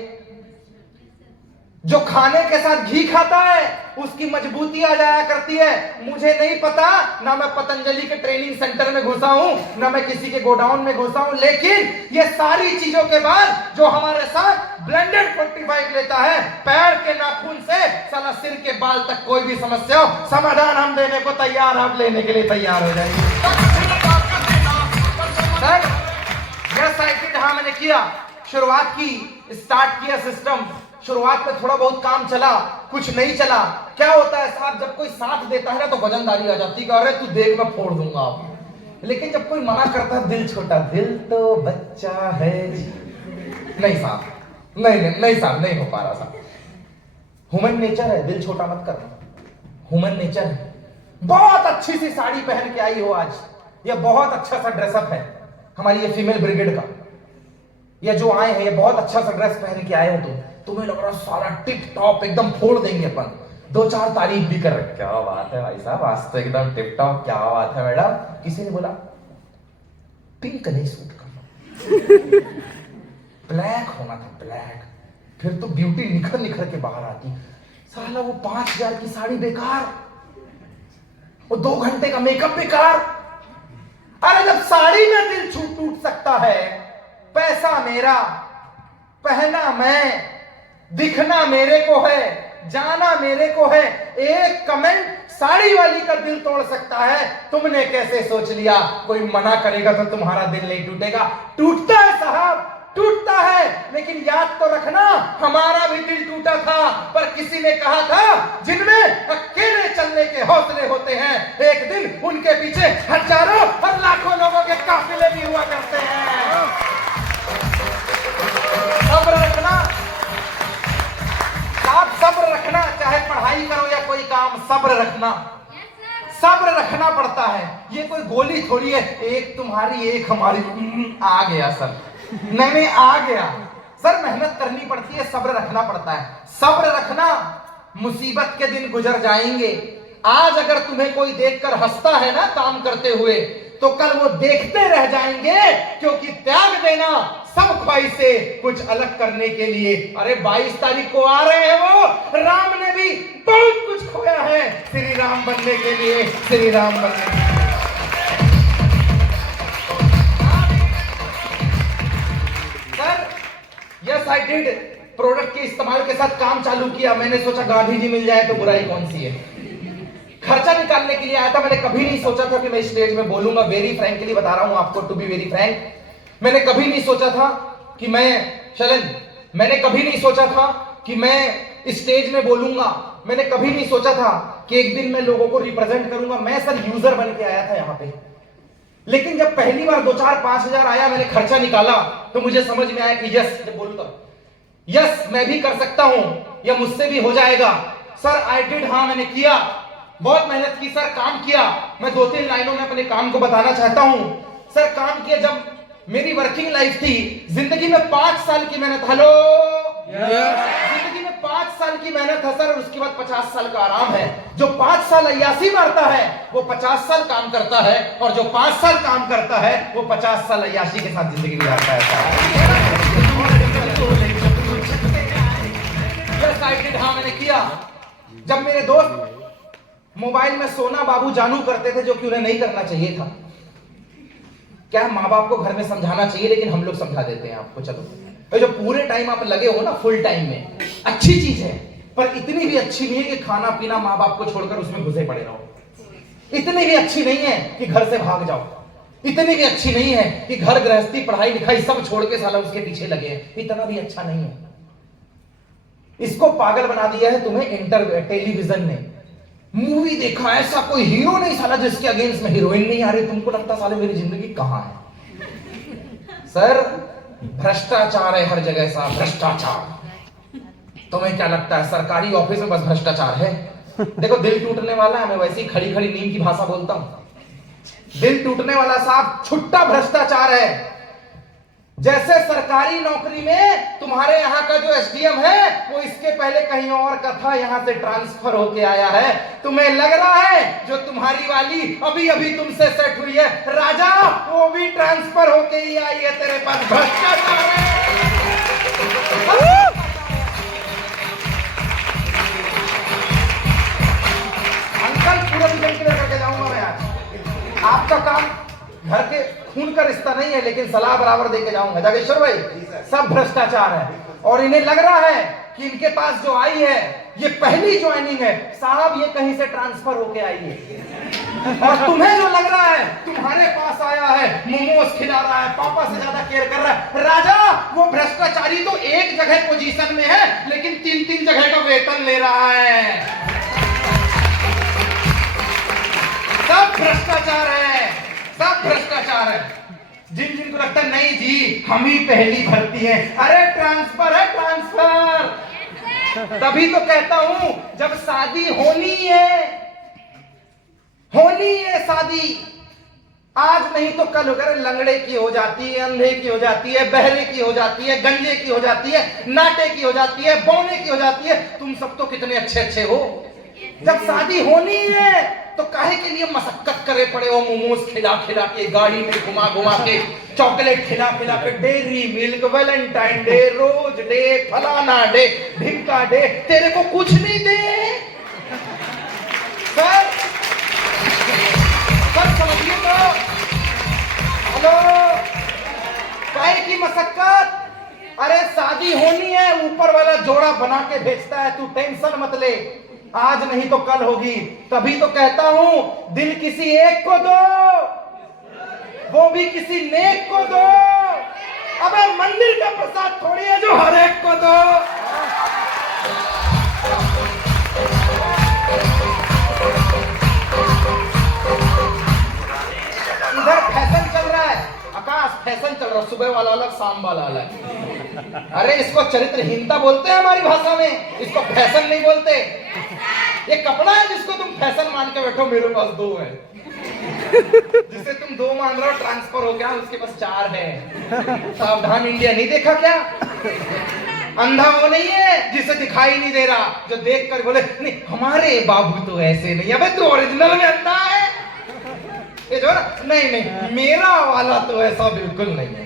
जो खाने के साथ घी खाता है उसकी मजबूती आ जाया करती है। मुझे नहीं पता, ना मैं पतंजलि के ट्रेनिंग सेंटर में घुसा हूं, ना मैं किसी के गोडाउन में घुसा हूं, लेकिन ये सारी चीजों के बाद जो हमारे साथ ब्लेंडेड 45 लेता है, पैर के नाखून से साला सिर के बाल तक कोई भी समस्या हो, समाधान हम देने को तैयार, आप लेने के लिए तैयार हो जाइए। सर, यस आई डिड, हाँ मैंने किया, शुरुआत की, स्टार्ट किया सिस्टम। शुरुआत में थोड़ा बहुत काम चला, कुछ नहीं चला। क्या होता है साहब, जब कोई साथ देता है ना तो वजनदारी आ जाती है, अरे तू देख मैं फोड़ दूंगा आप। लेकिन जब कोई मना करता है, दिल छोटा, दिल तो बच्चा है, नहीं साहब, नहीं साहब, नहीं हो पा रहा साहब। ह्यूमन नेचर है, दिल छोटा मत करना, ह्यूमन नेचर है। बहुत अच्छी सी साड़ी पहन के आई हो आज, यह बहुत अच्छा सा ड्रेसअप है हमारी ये फीमेल ब्रिगेड का, ये जो आए हैं ये बहुत अच्छा सा ड्रेस पहन के आए हो, तुम्हें लग रहा सारा टिप टॉप एकदम फोड़ देंगे अपन, 2-4 तारीफ भी कर रहे, क्या बात है भाई साहब, आज तो एकदम टिप टॉप, क्या बात है मैडम। किसी ने बोला पिंक नहीं सूट करना, ब्लैक होना था, ब्लैक, फिर तो ब्यूटी निखर के बाहर आती। साला वो 5,000 की साड़ी बेकार, वो 2 घंटे का मेकअप बेकार। अरे जब साड़ी में दिल टूट सकता है, पैसा मेरा, पहना मैं, दिखना मेरे को है, जाना मेरे को है, एक कमेंट साड़ी वाली का दिल तोड़ सकता है। तुमने कैसे सोच लिया कोई मना करेगा तो तुम्हारा दिल नहीं टूटेगा? टूटता है साहब, टूटता है, लेकिन याद तो रखना हमारा भी दिल टूटा था, पर किसी ने कहा था जिनमें अकेले चलने के हौसले होते हैं, एक दिन उनके पीछे हजारों और लाखों लोगों के काफिले भी हुआ करते हैं। सब्र रखना, आप सब्र रखना, चाहे पढ़ाई करो या कोई काम, सब्र रखना, सब्र रखना पड़ता है। ये कोई गोली थोड़ी है, एक तुम्हारी एक हमारी, आ गया सर, नहीं आ गया सर। मेहनत करनी पड़ती है, सब्र रखना पड़ता है। सब्र रखना, मुसीबत के दिन गुजर जाएंगे। आज अगर तुम्हें कोई देखकर हंसता है ना काम करते हुए, तो कल वो देखते रह जाएंगे, क्योंकि त्याग देना सब ख्वाहिशे कुछ अलग करने के लिए। अरे 22 तारीख को आ रहे हैं वो, राम ने भी बहुत कुछ खोया है श्री राम बनने के लिए, श्री राम बनने के लिए। Sir, yes I did, product के इस्तेमाल के साथ काम चालू किया। मैंने सोचा गांधी जी मिल जाए तो बुराई कौन सी है। खर्चा निकालने के लिए आया था, मैंने कभी नहीं सोचा था कि मैं स्टेज में बोलूंगा। वेरी फ्रैंकली बता रहा हूं आपको, टू बी वेरी फ्रैंक, मैंने कभी नहीं सोचा था कि मैंने कभी नहीं सोचा था कि मैं स्टेज में बोलूंगा। मैंने कभी नहीं सोचा था कि एक दिन मैं लोगों को रिप्रेजेंट करूंगा। मैं सर यूजर बन के आया था यहां पे, लेकिन जब पहली बार 2-4-5 हजार आया, मैंने खर्चा निकाला, तो मुझे समझ में आया कि यस, जब बोलूं तब यस मैं भी कर सकता हूं, या मुझसे भी हो जाएगा। सर आई डिड, हाँ मैंने किया, बहुत मेहनत की सर, काम किया। मैं 2-3 लाइनों में अपने काम को बताना चाहता हूं। सर काम किया, जब मेरी वर्किंग लाइफ थी, जिंदगी में 5 साल की मेहनत, हेलो जिंदगी में 5 साल की मेहनत है सर, और उसके बाद 50 साल का आराम है। जो 5 साल अय्यासी मारता है वो 50 साल काम करता है, और जो 5 साल काम करता है वो 50 साल अय्याशी के साथ जिंदगी गुजारता है। हाँ मैंने किया। जब मेरे दोस्त मोबाइल में सोना बाबू जानू करते थे, जो कि उन्हें नहीं करना चाहिए था। क्या माँ बाप को घर में समझाना चाहिए, लेकिन हम लोग समझा देते हैं आपको। चलो, जो पूरे टाइम आप लगे हो ना फुल टाइम में, अच्छी चीज है, पर इतनी भी अच्छी नहीं है कि खाना पीना माँ बाप को छोड़कर उसमें घुसे पड़े रहो। इतनी भी अच्छी नहीं है कि घर से भाग जाओ। इतनी भी अच्छी नहीं है कि घर गृहस्थी पढ़ाई लिखाई सब छोड़ के साला उसके पीछे लगे हैं। इतना भी अच्छा नहीं है। इसको पागल बना दिया है तुम्हें टेलीविजन ने। मूवी देखा, ऐसा कोई हीरो नहीं साला जिसके अगेंस्ट में हीरोइन नहीं आ रही। तुमको लगता साले मेरी जिंदगी कहां है? सर भ्रष्टाचार है हर जगह साहब, भ्रष्टाचार। तुम्हें क्या लगता है सरकारी ऑफिस में बस भ्रष्टाचार है? देखो दिल टूटने वाला है, मैं वैसी खड़ी खड़ी नींद की भाषा बोलता हूं। दिल टूटने वाला साहब छुट्टा भ्रष्टाचार है। जैसे सरकारी नौकरी में तुम्हारे यहाँ का जो एसडीएम है वो इसके पहले कहीं और का था, यहां से ट्रांसफर होके आया है। तुम्हें लग रहा है जो तुम्हारी वाली अभी अभी तुमसे सेट हुई है राजा, वो भी ट्रांसफर होके ही आई है। तेरे पास भ्रष्टाचार है। अंकल पूरा रिजल्ट क्लियर करके जाऊंगा मैं आज। आपका काम घर के खून का रिश्ता नहीं है, लेकिन सलाह बराबर देके जाऊंगा। जागेश्वर भाई, सब भ्रष्टाचार है, और इन्हें लग रहा है कि इनके पास जो आई है ये पहली ज्वाइनिंग है साहब, ये कहीं से ट्रांसफर होके आई है। और तुम्हें जो लग रहा है तुम्हारे पास आया है, मोमोज खिला रहा है, पापा से ज्यादा केयर कर रहा है, राजा वो भ्रष्टाचारी तो एक जगह पोजीशन में है, लेकिन 3-3 जगह का वेतन ले रहा है। सब भ्रष्टाचार है, सब भ्रष्टाचार है। जिन जिनको लगता है नहीं जी हम ही पहली भर्ती है, अरे ट्रांसफर है ट्रांसफर। तभी तो कहता हूं जब शादी होनी है शादी, आज नहीं तो कल अगर लंगड़े की हो जाती है, अंधे की हो जाती है, बहरे की हो जाती है, गंजे की हो जाती है, नाटे की हो जाती है, बौने की हो जाती है। तुम सब तो कितने अच्छे अच्छे हो। जब शादी होनी है तो काहे के लिए मशक्कत करे पड़े हो? मोमोज खिला खिला के, गाड़ी में घुमा घुमा के, चॉकलेट खिला खिला के, Dairy Milk, Valentine day, rose day, फलाना डे, ढिमका डे, तेरे को कुछ नहीं दे। सर समझिए तो, हेलो, काहे की मशक्कत? अरे शादी होनी है, ऊपर वाला जोड़ा बना के भेजता है, तू टेंशन मत ले। आज नहीं तो कल होगी। तभी तो कहता हूं दिल किसी एक को दो, वो भी किसी नेक को दो। अबे मंदिर का प्रसाद थोड़ी है जो हर एक को दो। इधर फैशन चल रहा है, आकाश फैशन चल रहा है, सुबह वाला अलग शाम वाला अलग। अरे इसको चरित्रहीनता बोलते हैं हमारी भाषा में, इसको फैशन नहीं बोलते। ये कपड़ा है जिसको तुम फैशन मान के बैठो। मेरे पास 2 है, जिसे तुम 2 मान रहे हो, ट्रांसफर हो गया, उसके पास 4 है। सावधान इंडिया नहीं देखा क्या? अंधा वो नहीं है जिसे दिखाई नहीं दे रहा, जो देख कर बोले नहीं हमारे बाबू तो ऐसे नहीं। अबे तू ओरिजिनल में अंधा है। ये जो नहीं मेरा वाला तो ऐसा बिल्कुल नहीं है।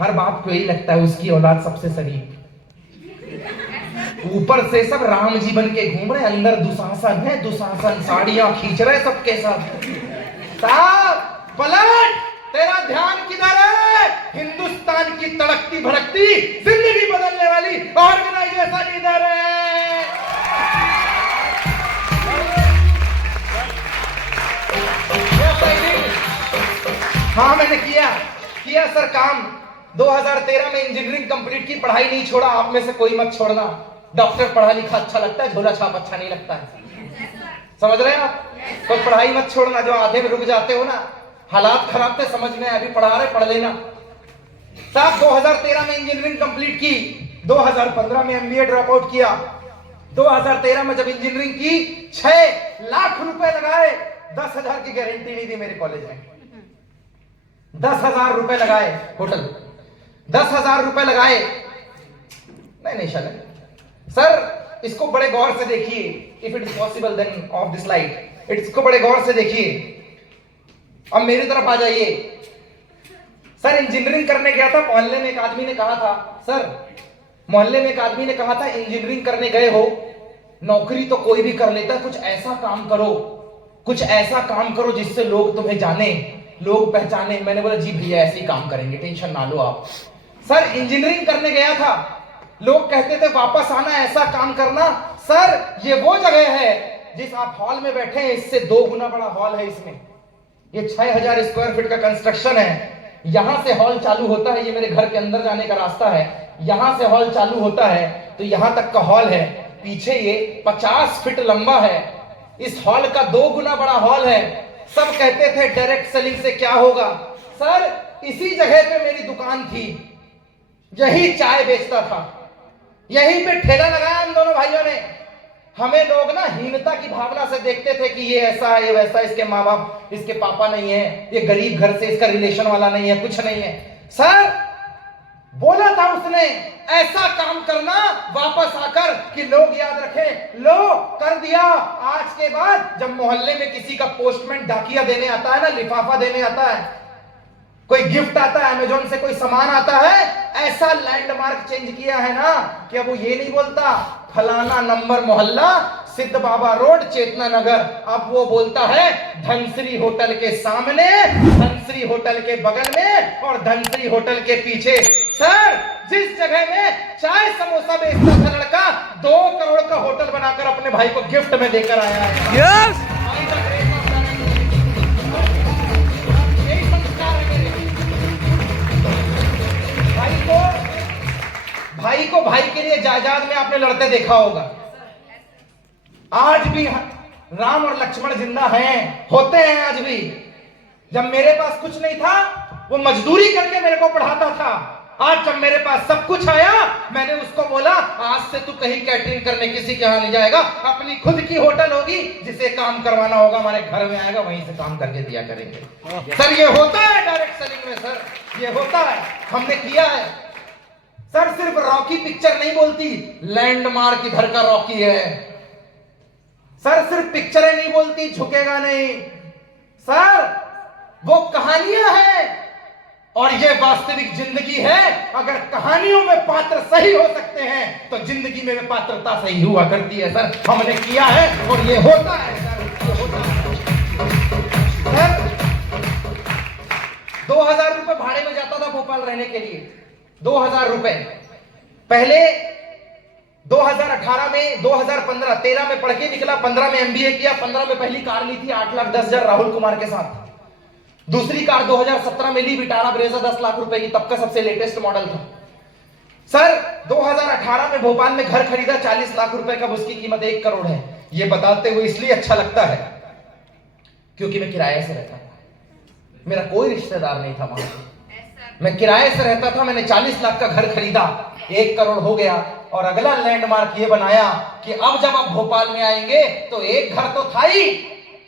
हर बाप को यही लगता है उसकी औलाद सबसे शरीफ। ऊपर से सब राम जी बन के घूम रहे, अंदर दुशासन है, दुशासन साड़ियां खींच रहे सबके साथ। साहब पलट, तेरा ध्यान किधर है? हिंदुस्तान की तड़कती भड़कती जिंदगी बदलने वाली ऑर्गेनाइजेशन इधर है। हाँ मैंने किया सर काम। 2013 में इंजीनियरिंग कंप्लीट की, पढ़ाई नहीं छोड़ा। आप में से कोई मत छोड़ना। डॉक्टर पढ़ा लिखा अच्छा लगता है, झोला छाप अच्छा नहीं लगता है। समझ रहे हैं आप? तो पढ़ाई मत छोड़ना। जो आधे में रुक जाते हो ना, हालात खराब थे समझ में, अभी पढ़ा रहे पढ़ लेना। साहब 2013 में इंजीनियरिंग कंप्लीट की, 2015 में एमबीए ड्रॉप आउट किया। 2013 में जब इंजीनियरिंग की 6 लाख रुपए लगाए, 10,000 की गारंटी नहीं दी मेरे कॉलेज में। 10,000 रुपए लगाए, होटल 10,000 रुपए लगाए, नहीं नहीं चले सर, इसको बड़े गौर से देखिए। If it is possible then of this light, इसको बड़े गौर से देखिए। अब मेरी तरफ आ जाइए। सर इंजीनियरिंग करने गया था, मोहल्ले में एक आदमी ने कहा था, सर मोहल्ले में एक आदमी ने कहा था इंजीनियरिंग करने गए हो, नौकरी तो कोई भी कर लेता है, कुछ ऐसा काम करो, कुछ ऐसा काम करो जिससे लोग तुम्हें जाने, लोग पहचाने। मैंने बोला जी भैया ऐसे ही काम करेंगे, टेंशन ना लो आप। सर इंजीनियरिंग करने गया था, लोग कहते थे वापस आना, ऐसा काम करना। सर ये वो जगह है जिस आप हॉल में बैठे हैं, इससे 2 गुना बड़ा हॉल है। इसमें ये 6000 स्क्वायर फीट का कंस्ट्रक्शन है। यहां से हॉल चालू होता है, ये मेरे घर के अंदर जाने का रास्ता है, यहां से हॉल चालू होता है तो यहां तक का हॉल है। पीछे ये 50 फीट लंबा है। इस हॉल का 2 गुना बड़ा हॉल है। सब कहते थे डायरेक्ट सेलिंग से क्या होगा। सर इसी जगह पे मेरी दुकान थी, यही चाय बेचता था, यहीं पे ठेला लगाया हम दोनों भाइयों ने। हमें लोग ना हीनता की भावना से देखते थे कि ये ऐसा है, ये वैसा, इसके माँ बाप, इसके पापा नहीं है, ये गरीब घर से, इसका रिलेशन वाला नहीं है, कुछ नहीं है। सर बोला था उसने ऐसा काम करना वापस आकर कि लोग याद रखें। लो कर दिया। आज के बाद जब मोहल्ले में किसी का पोस्टमैन डाकिया देने आता है ना, लिफाफा देने आता है, कोई गिफ्ट आता है, अमेजोन से कोई सामान आता है, ऐसा लैंडमार्क चेंज किया है ना कि अब वो ये नहीं बोलता फलाना नंबर मोहल्ला, सिद्ध बाबा रोड, चेतना नगर। अब वो बोलता है धनश्री होटल के सामने, धनश्री होटल के बगल में और धनश्री होटल के पीछे। सर जिस जगह में चाय समोसा बेचता था लड़का, 2 करोड़ का होटल बनाकर अपने भाई को गिफ्ट में देकर आया है। यस भाई को भाई के लिए जायदाद में आपने लड़ते देखा होगा। आज भी राम और लक्ष्मण जिंदा हैं, होते हैं आज भी। जब मेरे पास कुछ नहीं था, वो मजदूरी करके मेरे को पढ़ाता था। आज जब मेरे पास सब कुछ आया, मैंने उसको बोला आज से तू कहीं कैटरिंग करने किसी के यहां नहीं जाएगा, अपनी खुद की होटल होगी, जिसे काम करवाना होगा हमारे घर में आएगा, वहीं से काम करके दिया करेंगे। सर ये होता है डायरेक्ट सेलिंग में, सर ये होता है, हमने किया है। सर सिर्फ रॉकी पिक्चर नहीं बोलती, लैंडमार्क इधर का रॉकी है। सर सिर्फ पिक्चरें नहीं बोलती, झुकेगा नहीं। सर वो कहानियां हैं और ये वास्तविक जिंदगी है। अगर कहानियों में पात्र सही हो सकते हैं तो जिंदगी में पात्रता सही हुआ करती है। सर हमने किया है और ये होता है। सर ये होता है। सर 2000 रुपए भाड़े में जाता था भोपाल रहने के लिए, 2000 रुपए। पहले 2018 में, 2015, 13 में पढ़ के निकला, 15 में एमबीए किया, 15 में पहली कार ली थी 8,10,000 राहुल कुमार के साथ। दूसरी कार 2017 में ली, विटारा ब्रेजा 10 लाख रुपए की, तब का सबसे लेटेस्ट मॉडल था। सर 2018 में भोपाल में घर खरीदा 40 लाख रुपए का, उसकी कीमत 1 करोड़ है। ये बताते हुए इसलिए अच्छा लगता है क्योंकि मैं किराए से रहता था, मेरा कोई रिश्तेदार नहीं था वहां, मैं किराए से रहता था। मैंने 40 लाख का घर खरीदा, 1 करोड़ हो गया। और अगला लैंडमार्क ये बनाया कि अब जब आप भोपाल में आएंगे तो एक घर तो था ही,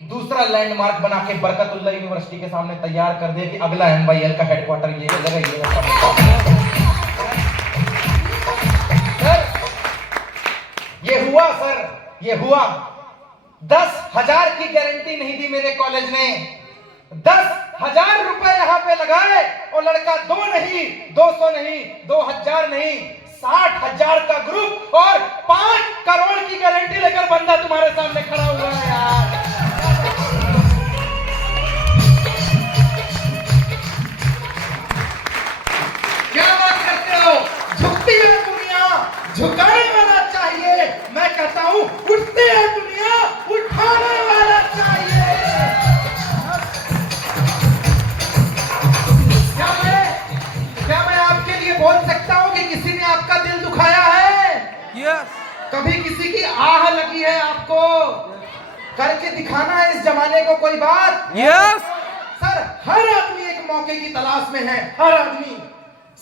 दूसरा लैंडमार्क बना के बरकतुल्ला यूनिवर्सिटी के सामने तैयार कर दिया कि अगला MYL का हेडक्वार्टर ये जगह ये सर ये हुआ। सर ये हुआ। 10,000 की गारंटी नहीं दी मेरे कॉलेज ने, 10,000 रुपए यहां पे लगाए और लड़का 2 नहीं, 200 नहीं, 2,000 नहीं, 60,000 का ग्रुप और 5 करोड़ की गारंटी लेकर बंदा तुम्हारे सामने खड़ा हुआ है यार। क्या बात करते हो? झुकती है दुनिया, झुकाने वाला चाहिए। मैं कहता हूं उठती है दुनिया, उठाने वाला चाहिए। क्या मैं आपके लिए बोल सकता हूं कि किसी ने आपका दिल दुखाया है? यस कभी किसी की आह लगी है आपको? करके दिखाना है इस जमाने को कोई बात। यस सर हर आदमी एक मौके की तलाश में है, हर आदमी।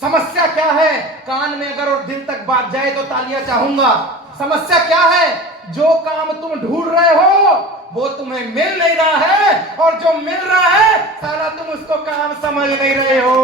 समस्या क्या है? कान में अगर और दिल तक बात जाए तो तालियां चाहूंगा। समस्या क्या है? जो काम तुम ढूंढ रहे हो वो तुम्हें मिल नहीं रहा है, और जो मिल रहा है साला तुम उसको काम समझ नहीं रहे हो।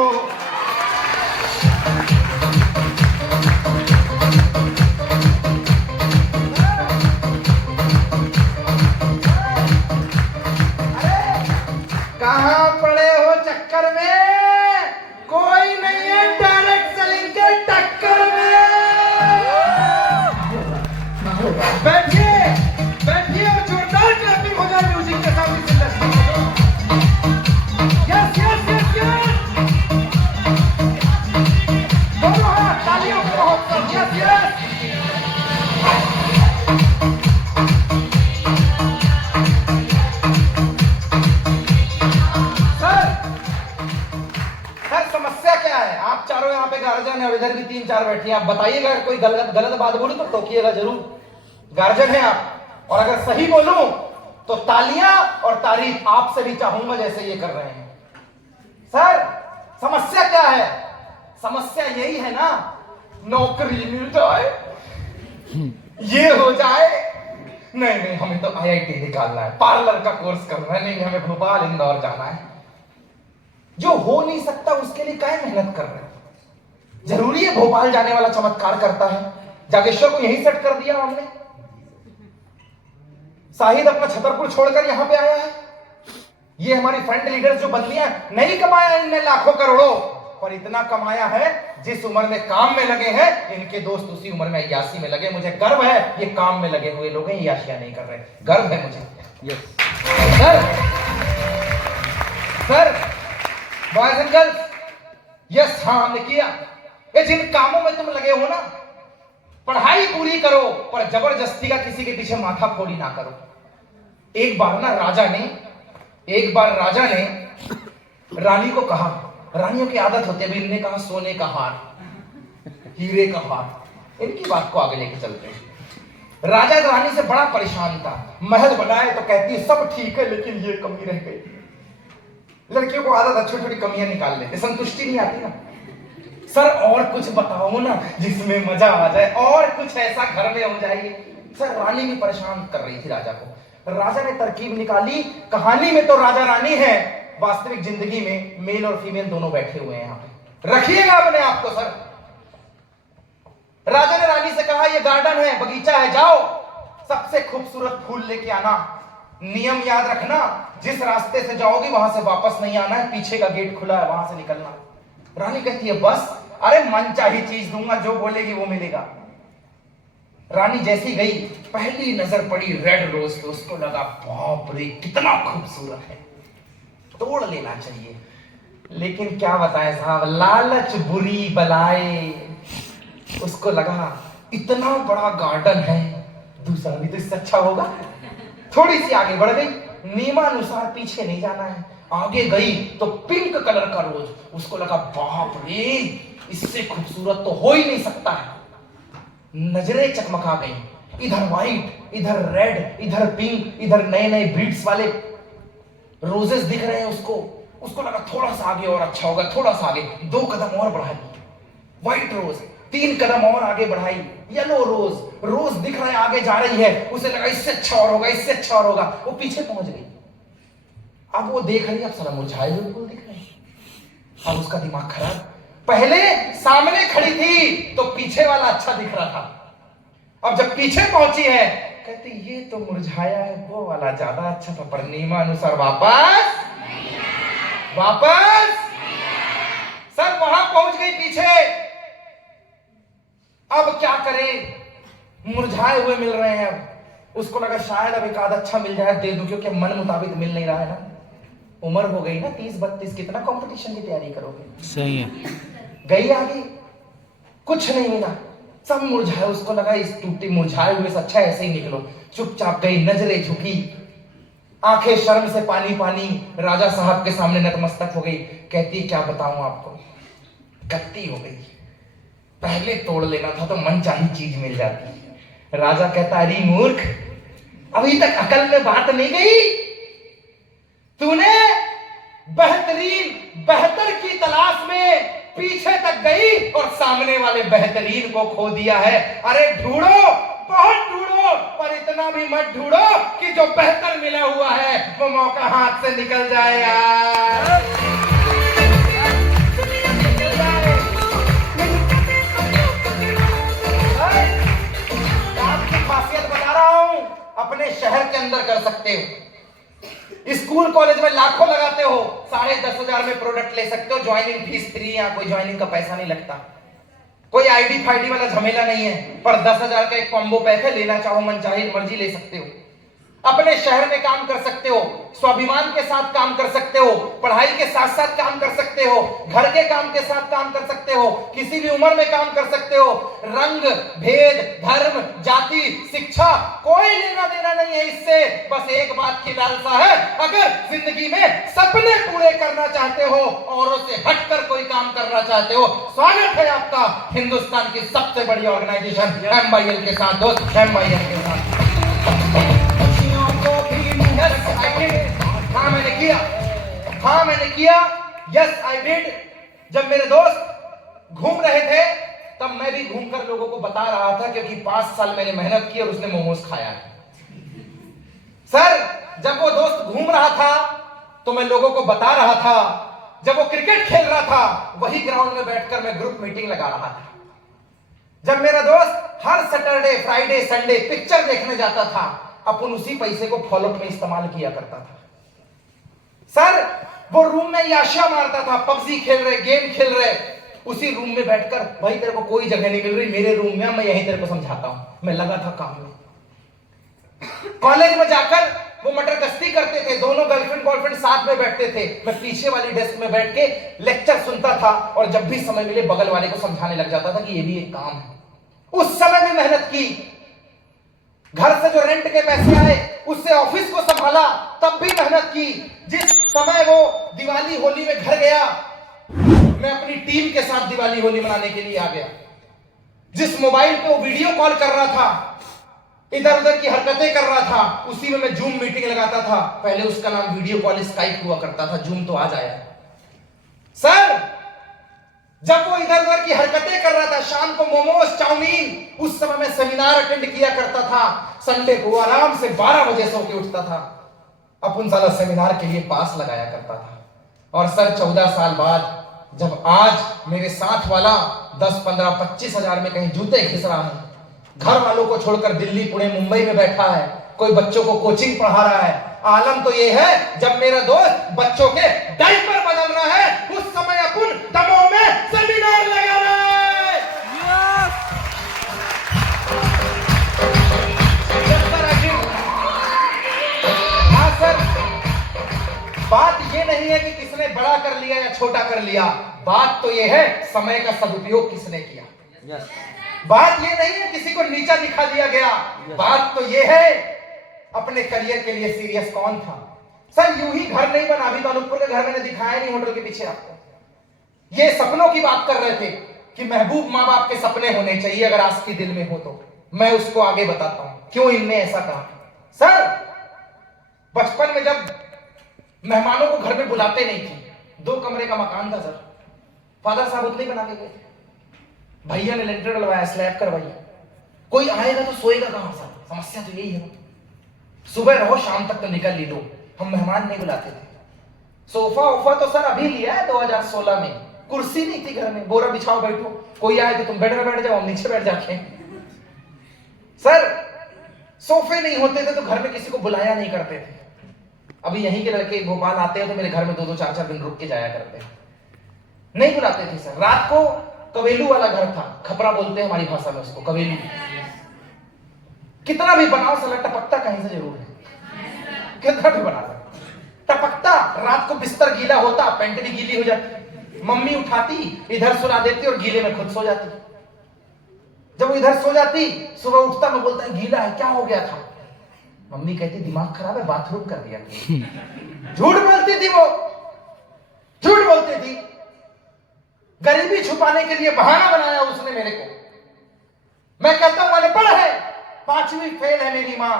है? आप चारों यहाँ पे गार्जियन है और इधर भी 3-4 बैठे हैं। आप बताइएगा, अगर कोई गलत गलत बात बोलूं तो टोकिएगा जरूर। गार्जियन है आप, और अगर सही बोलूं तो तालियां और तारीफ आपसे भी चाहूंगा जैसे ये कर रहे हैं। सर समस्या क्या है? समस्या यही है ना, नौकरी मिल जाए, ये हो जाए। नहीं नहीं, हमें तो IIT निकालना है, पार्लर का कोर्स करना है, नहीं हमें भोपाल इंदौर जाना है। जो हो नहीं सकता उसके लिए क्या मेहनत कर रहे हैं? जरूरी है भोपाल जाने वाला चमत्कार करता है? जागेश्वर को यही सेट कर दिया हमने। शाहिद अपना छतरपुर छोड़कर यहां पे आया है। ये हमारी फ्रंट लीडर्स जो बदलियां, नहीं कमाया इनने लाखों करोड़ों, पर इतना कमाया है जिस उम्र में काम में लगे हैं इनके दोस्त उसी उम्र में अय्याशी में लगे। मुझे गर्व है ये काम में लगे हुए लोग हैं, अय्याशियां नहीं कर रहे। गर्व है मुझे। Sir sir, boys and girls, yes हाँ हमने किया। ये जिन कामों में तुम लगे हो ना, पढ़ाई पूरी करो पर जबरदस्ती का किसी के पीछे माथा फोड़ी ना करो। एक बार राजा ने रानी को कहा, रानियों की आदत होती है, अभी इनने कहा सोने का हार, हीरे का हार, इनकी बात को आगे लेके चलते हैं। राजा रानी से बड़ा परेशान था। महल बनाए तो कहती है सब ठीक है लेकिन ये कमी रह गई। लड़कियों को आदत है छोटी छोटी कमियां निकाल लेते, संतुष्टि नहीं आती ना। सर और कुछ बताओ ना जिसमें मजा आ जाए, और कुछ ऐसा घर में हो जाए। सर रानी भी परेशान कर रही थी राजा को। राजा ने तरकीब निकाली, कहानी में तो राजा रानी है, वास्तविक जिंदगी में मेल और फीमेल दोनों बैठे हुए हैं यहां पे। रखिएगा अपने आप को। सर राजा ने रानी से कहा ये गार्डन है, बगीचा है, जाओ सबसे खूबसूरत फूल लेके आना। नियम याद रखना, जिस रास्ते से जाओगी वहां से वापस नहीं आना है, पीछे का गेट खुला है वहां से निकलना। रानी कहती है बस, अरे मनचाही चीज दूंगा, जो बोलेगी वो मिलेगा। रानी जैसी गई, पहली नजर पड़ी रेड रोज पे, उसको लगा बाप रे कितना खूबसूरत है, तोड़ लेना चाहिए। लेकिन क्या बताएं साहब, लालच बुरी बलाए। उसको लगा इतना बड़ा गार्डन है, दूसरा भी तो इससे अच्छा होगा। थोड़ी सी आगे बढ़ गई, नियमानुसार पीछे नहीं जाना है। आगे गई तो पिंक कलर का रोज, उसको लगा बाप रे इससे खूबसूरत तो हो ही नहीं सकता है। नजरें चकमका गई, इधर व्हाइट, इधर रेड, इधर पिंक, इधर नए नए ब्रीड्स वाले रोजेस दिख रहे हैं उसको लगा थोड़ा सा आगे और अच्छा होगा। थोड़ा सा आगे, 2 कदम और बढ़ाई, व्हाइट रोज, 3 कदम और आगे बढ़ाई, येलो रोज दिख रहा है, आगे जा रही है। उसे लगा इससे अच्छा और होगा, इससे अच्छा और होगा। वो पीछे पहुंच गई। अब वो देख रही है, अब सारा मुरझाए हुए फूल दिख रहे हैं। अब उसका दिमाग खराब, पहले सामने खड़ी थी तो पीछे वाला अच्छा दिख रहा था, अब जब पीछे पहुंची है कहती ये तो मुरझाया है, वो वाला ज्यादा अच्छा था। पर नियमानुसार वापस सर वहां पहुंच गई पीछे। अब क्या करे, मुरझाए हुए मिल रहे हैं। अब उसको लगा शायद अब एक आध अच्छा मिल जाए, दे दूं, क्योंकि मन मुताबिक मिल नहीं रहा है ना। उम्र हो गई ना 30-32, कितना कंपटीशन की तैयारी करोगे। सही है। गई आगे, कुछ नहीं मिला, सब मुरझाए। उसको लगा इस टूटी मुरझाए हुए से अच्छा ऐसे ही निकलो। चुपचाप गई, नजरें झुकी, आंखें शर्म से पानी पानी, राजा साहब के सामने नतमस्तक हो गई। कहती क्या बताऊं आपको, गलती हो गई, पहले तोड़ लेना था तो मनचाही चीज मिल जाती। राजा कहता अरे मूर्ख, अभी तक अकल में बात नहीं गई, तूने बेहतर की तलाश में पीछे तक गई और सामने वाले बेहतरीन को खो दिया है। अरे ढूंढो, बहुत ढूंढो, पर इतना भी मत ढूंढो कि जो बेहतर मिला हुआ है वो मौका हाथ से निकल जाए यार। आपकी खासियत बता रहा हूं, अपने शहर के अंदर कर सकते हो। स्कूल कॉलेज में लाखों लगाते हो, 10,500 में प्रोडक्ट ले सकते हो, ज्वाइनिंग फीस फ्री, यहाँ कोई ज्वाइनिंग का पैसा नहीं लगता, कोई आईडी फाईडी वाला झमेला नहीं है। पर 10,000 का एक कॉम्बो पैक है, लेना चाहो मनचाही मर्जी ले सकते हो। अपने शहर में काम कर सकते हो, स्वाभिमान के साथ काम कर सकते हो, पढ़ाई के साथ साथ काम कर सकते हो, घर के काम के साथ काम कर सकते हो, किसी भी उम्र में काम कर सकते हो। रंग भेद, धर्म, जाति, शिक्षा कोई लेना देना नहीं है इससे। बस एक बात की लालसा है, अगर जिंदगी में सपने पूरे करना चाहते हो, औरों से हटकर कोई काम करना करना चाहते हो, स्वागत है आपका हिंदुस्तान की सबसे बड़ी ऑर्गेनाइजेशन MYL के साथ। दोस्त MYL के साथ हाँ मैंने किया, यस आई डिड। जब मेरे दोस्त घूम रहे थे तब मैं भी घूमकर लोगों को बता रहा था, क्योंकि 5 साल मैंने मेहनत की और उसने मोमोज खाया है। सर जब वो दोस्त घूम रहा था तो मैं लोगों को बता रहा था, जब वो क्रिकेट खेल रहा था वही ग्राउंड में बैठकर मैं ग्रुप मीटिंग लगा रहा था। जब मेरा दोस्त हर सैटरडे फ्राइडे संडे पिक्चर देखने जाता था, अपन उसी पैसे को फॉलोअप में इस्तेमाल किया करता था। सर वो रूम में याशा मारता था, पबजी खेल रहे, गेम खेल रहे, उसी रूम में बैठकर, भाई तेरे को कोई जगह नहीं मिल रही, मेरे रूम में मैं यहीं तेरे को समझाता हूं। मैं लगा था काम में। कॉलेज में जाकर वो मटर गश्ती करते थे, दोनों गर्लफ्रेंड बॉयफ्रेंड साथ में बैठते थे, मैं पीछे वाली डेस्क में बैठ के लेक्चर सुनता था और जब भी समय मिले बगल वाले को समझाने लग जाता था कि ये भी एक काम है। उस समय भी मेहनत की, घर से जो रेंट के पैसे आए उससे ऑफिस को संभाला, तब भी मेहनत की। जिस समय वो दिवाली होली में घर गया, मैं अपनी टीम के साथ दिवाली होली मनाने के लिए आ गया। जिस मोबाइल पे वो वीडियो कॉल कर रहा था, इधर उधर की हरकतें कर रहा था, उसी में मैं जूम मीटिंग लगाता था। पहले उसका नाम वीडियो कॉल स्काइप हुआ करता था, जूम तो आज आया। सर जब वो इधर उधर की हरकतें कर रहा था, शाम को मोमोज चाउमीन, उस समय मैं सेमिनार अटेंड किया करता था। संडे को आराम से 12 बजे सो के उठता था, अपन साला सेमिनार के लिए पास लगाया करता था। और सर 14 साल बाद जब आज मेरे साथ वाला 10, 15, 25 हजार में कहीं जूते घिस रहा है, घर वालों को छोड़कर दिल्ली पुणे मुंबई में बैठा है, कोई बच्चों को कोचिंग पढ़ा रहा है, आलम तो ये है जब मेरा दोस्त बच्चों के डायपर बदल रहा है, उस समय अपन दमोह में सेमिनार लगा रहा है। हाँ सर, बात ये नहीं है कि किसने बड़ा कर लिया या छोटा कर लिया, बात तो ये है समय का सदुपयोग किसने किया। बात ये नहीं है किसी को नीचा दिखा दिया गया, बात तो ये है अपने करियर के लिए सीरियस कौन था। सर यूं ही घर नहीं बना, अभी तो अनूपपुर के घर मैंने दिखाया नहीं होटल के पीछे आपको। ये सपनों की बात कर रहे थे कि महबूब माँ बाप के सपने होने चाहिए, अगर आज के दिल में हो तो। मैं उसको आगे बताता हूं क्यों इनने ऐसा कहा। सर बचपन में जब मेहमानों को घर में बुलाते नहीं थे, 2 कमरे का मकान था सर, फादर साहब उतने ही बना के गए थे, भैया ने लेंटर डलवाया, स्लैब करवाई, कोई आएगा तो सोएगा कहां सर, समस्या तो यही है। सुबह रहो शाम तक तो निकल ली लो, हम मेहमान नहीं बुलाते थे। सोफा वोफा तो सर अभी लिया है 2016 में, कुर्सी नहीं थी घर में, बोरा बिछाओ बैठो, कोई आए तो तुम बेड में बैठ जाओ, हम नीचे बैठ जाते। सर सोफे नहीं होते थे तो घर में किसी को बुलाया नहीं करते थे। अभी यहीं के लड़के भोपाल आते हैं तो मेरे घर में 2-2, 4-4 दिन रुक के जाया करते हैं, नहीं बुलाते थे सर। रात को कवेलू वाला घर था, खपरा बोलते हैं हमारी भाषा में उसको, कवेलू। कितना भी बनाओ साला टपकता कहीं से जरूर है, कितना भी बना लो टपकता। रात को बिस्तर गीला होता, पैंट भी गीली हो जाती, मम्मी उठाती इधर सुला देती और गीले में खुद सो जाती। जब वो इधर सो जाती, सुबह उठता मैं बोलता गीला है, क्या हो गया था? मम्मी कहती दिमाग खराब है, बाथरूम कर दिया। झूठ बोलती थी वो, झूठ बोलती थी। गरीबी छुपाने के लिए बहाना बनाया उसने मेरे को। मैं कहता हूं अनपढ़ है, 5वीं फेल है मेरी मां,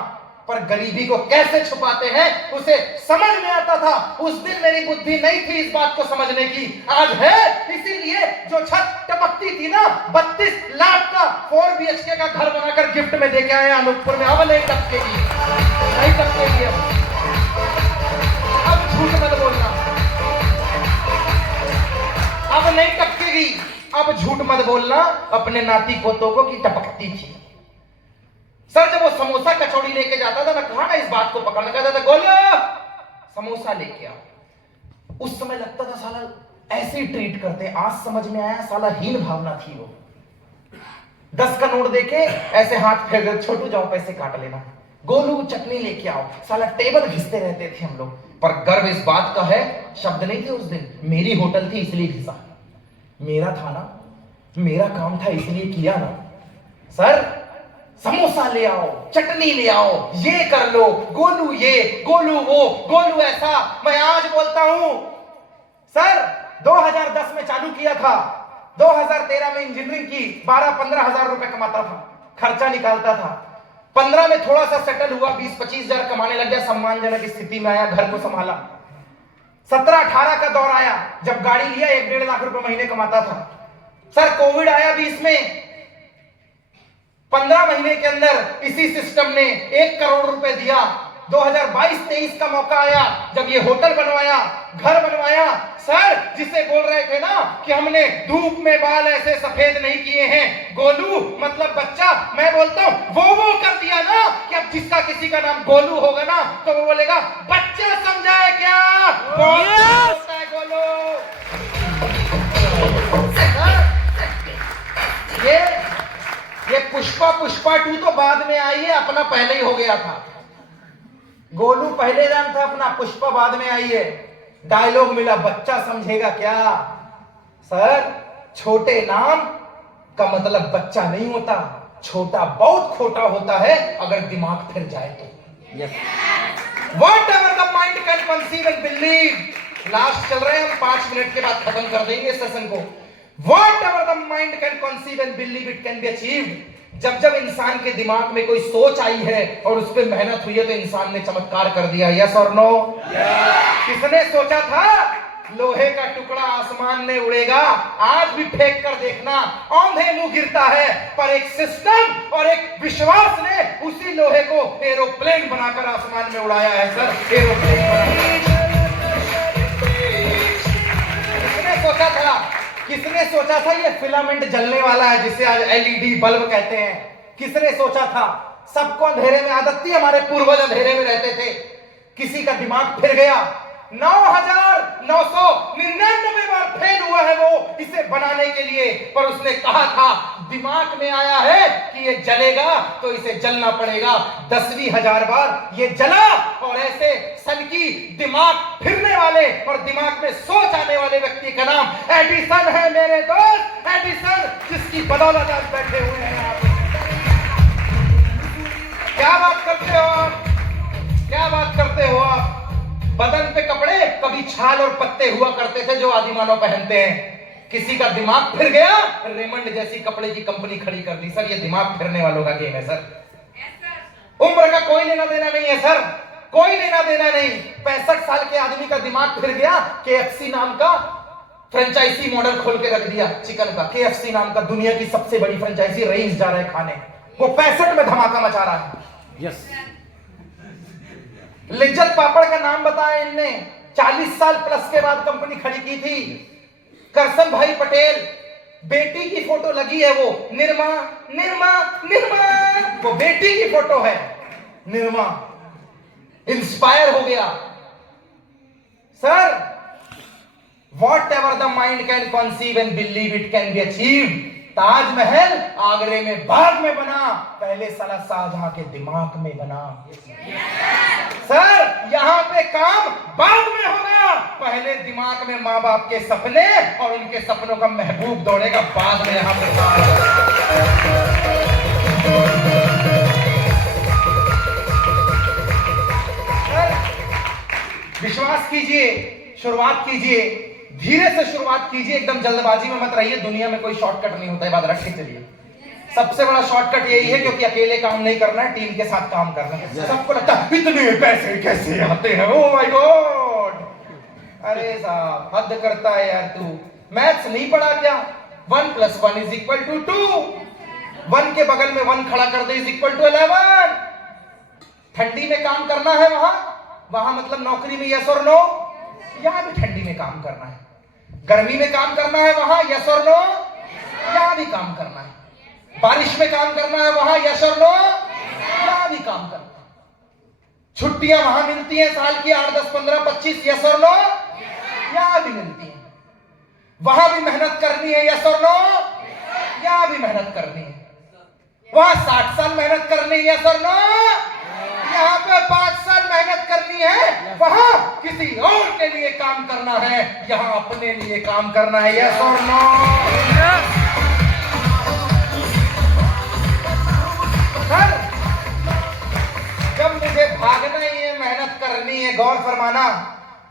पर गरीबी को कैसे छुपाते हैं उसे समझ में आता था। उस दिन मेरी बुद्धि नहीं थी इस बात को समझने की, आज है। इसीलिए जो छत टपकती थी ना, 32 लाख का 4 BHK का घर बनाकर गिफ्ट में देके आए अनूपपुर में, अब नहीं टपकेगी, नहीं टपकेगी। अब झूठ मत बोलना, अब नहीं टपकेगी, अब झूठ मत बोलना अपने नाती पोतों को कि टपकती थी। सर जब वो समोसा कचौड़ी लेके जाता था, मैं कहा ना इस बात को पकड़ना, कहता था गोलो समोसा लेके आओ। उस समय लगता था साला ऐसे ही ट्रीट करते, आज समझ में आया साला हीन भावना थी वो। 10 का नोट देके ऐसे हाथ फेर दे, छोटू जाओ पैसे काट लेना, गोलू चटनी लेके आओ, साला टेबल घिसते रहते थे हम लोग। पर गर्व इस बात का है, शब्द नहीं थे उस दिन, मेरी होटल थी इसलिए घिसा, मेरा था ना, मेरा काम था इसलिए किया ना। सर समोसा ले आओ, चटनी ले आओ, ये कर लो, गोलू ये, गोलू वो, गोलू ऐसा। मैं आज बोलता हूं सर 2010 में चालू किया था। 2013 में इंजीनियरिंग की, 12-15 हजार रुपए कमाता था, खर्चा निकालता था। 15 में थोड़ा सा सेटल हुआ, 20-25 हजार कमाने लग गया, सम्मानजनक स्थिति में आया, घर को संभाला। 17-18 का दौर आया जब गाड़ी लिया, 1-1.5 लाख रुपए महीने कमाता था। सर कोविड आया 20 में, 15 महीने के अंदर इसी सिस्टम ने 1 करोड़ रुपए दिया। 2022-23 का मौका आया जब ये होटल बनवाया, घर बनवाया। सर जिसे बोल रहे थे ना कि हमने धूप में बाल ऐसे सफेद नहीं किए हैं, गोलू मतलब बच्चा, मैं बोलता हूं वो कर दिया ना कि अब जिसका किसी का नाम गोलू होगा ना तो वो बोलेगा बच्चा समझाए क्या, होता है गोलू। ये पुष्पा 2 तो बाद में आई है, अपना पहले ही हो गया था। गोलू पहले नाम था अपना, पुष्पा बाद में आई है। डायलॉग मिला, बच्चा समझेगा क्या। सर छोटे नाम का मतलब बच्चा नहीं होता, छोटा बहुत खोटा होता है अगर दिमाग फिर जाए तो। What ever the mind can conceive and believe. Last चल रहे हैं हम, 5 मिनट के बाद खत्म कर देंगे इस सेशन को। What ever the mind can conceive and believe it can be achieved. जब इंसान के दिमाग में कोई सोच आई है और उस पर मेहनत हुई है तो इंसान ने चमत्कार कर दिया। यस और नो? किसने सोचा था लोहे का टुकड़ा आसमान में उड़ेगा? आज भी फेंक कर देखना, औंधे मुंह गिरता है, पर एक सिस्टम और एक विश्वास ने उसी लोहे को एरोप्लेन बनाकर आसमान में उड़ाया है। सर एरोप्लेन किसने सोचा था ये फिलामेंट जलने वाला है जिसे आज एलईडी बल्ब कहते हैं? किसने सोचा था? सबको अंधेरे में आदत थी, हमारे पूर्वज अंधेरे में रहते थे। किसी का दिमाग फिर गया, 9,999 बार फेल हुआ है वो इसे बनाने के लिए, पर उसने कहा था दिमाग में आया है कि ये जलेगा तो इसे जलना पड़ेगा। 10वीं हजार बार ये जला, और ऐसे सनकी दिमाग फिरने वाले और दिमाग में सोच आने वाले व्यक्ति का नाम एडिसन है मेरे दोस्त, एडिसन, जिसकी बदौलत आज बैठे हुए हैं आप। क्या बात करते हो आप, क्या बात करते हो आप? बदन पे कपड़े कभी छाल और पत्ते हुआ करते थे जो आदिमानव पहनते हैं। किसी का दिमाग फिर गया, रेमंड जैसी कपड़े की कंपनी खड़ी कर दी। सर ये दिमाग फिरने वालों का गेम है सर। उम्र का कोई लेना देना नहीं है सर, कोई लेना देना नहीं। 65 साल के आदमी का दिमाग फिर गया, KFC नाम का फ्रेंचाइजी मॉडल खोल के रख दिया चिकन का। KFC नाम का दुनिया की सबसे बड़ी फ्रेंचाइजी, रईस जा रहे खाने, वो 65 में धमाका मचा रहा है। यस। लिज्जत पापड़ का नाम बताया इनने, 40 साल प्लस के बाद कंपनी खड़ी की थी। करसन भाई पटेल, बेटी की फोटो लगी है, वो निर्मा निर्मा निर्मा, वो बेटी की फोटो है निर्मा। इंस्पायर हो गया। Sir what ever the mind can conceive and believe it can be achieved. Taj Mahal आगरे में बाग में बना, पहले साला शाहजहां के दिमाग में बना। सर यहां पे काम बाग में होगा, पहले दिमाग में मां बाप के सपने और उनके सपनों का महबूब दौड़ेगा, बाद में यहां पे। विश्वास कीजिए, शुरुआत कीजिए, धीरे से शुरुआत कीजिए, एकदम जल्दबाजी में मत रहिए। दुनिया में कोई शॉर्टकट नहीं होता है, बात रख के चलिए। सबसे बड़ा शॉर्टकट यही है, क्योंकि अकेले काम नहीं करना है, टीम के साथ काम करना है। सबको लगता है इतने पैसे कैसे आते हैं, ओह माय गॉड। अरे साहब हद करता है यार तू, मैथ्स नहीं पढ़ा क्या? 1 + 1 = 2। 1 के बगल में 1 खड़ा कर दे, = 11। ठंडी में काम करना है वहां मतलब नौकरी में, यस और नो? यहां भी ठंडी में काम करना है। गर्मी में काम करना है वहां, यस और नो? यहां भी काम करना है। बारिश में काम करना है वहां, यस और नो? यहां भी काम करना है। छुट्टियां वहां मिलती हैं साल की 8, 10, 15, 25, यस और नो? यहां भी मिलती हैं। वहां भी मेहनत करनी है, यस और नो? यहां भी मेहनत करनी है। वहां 60 साल मेहनत करनी है, यस और नो? यहाँ पे 5 साल मेहनत करनी है, वहां किसी और के लिए काम करना है, यहाँ अपने लिए काम करना है, यस और नो? सर जब मुझे भागना ही है, मेहनत करनी है, गौर फरमाना,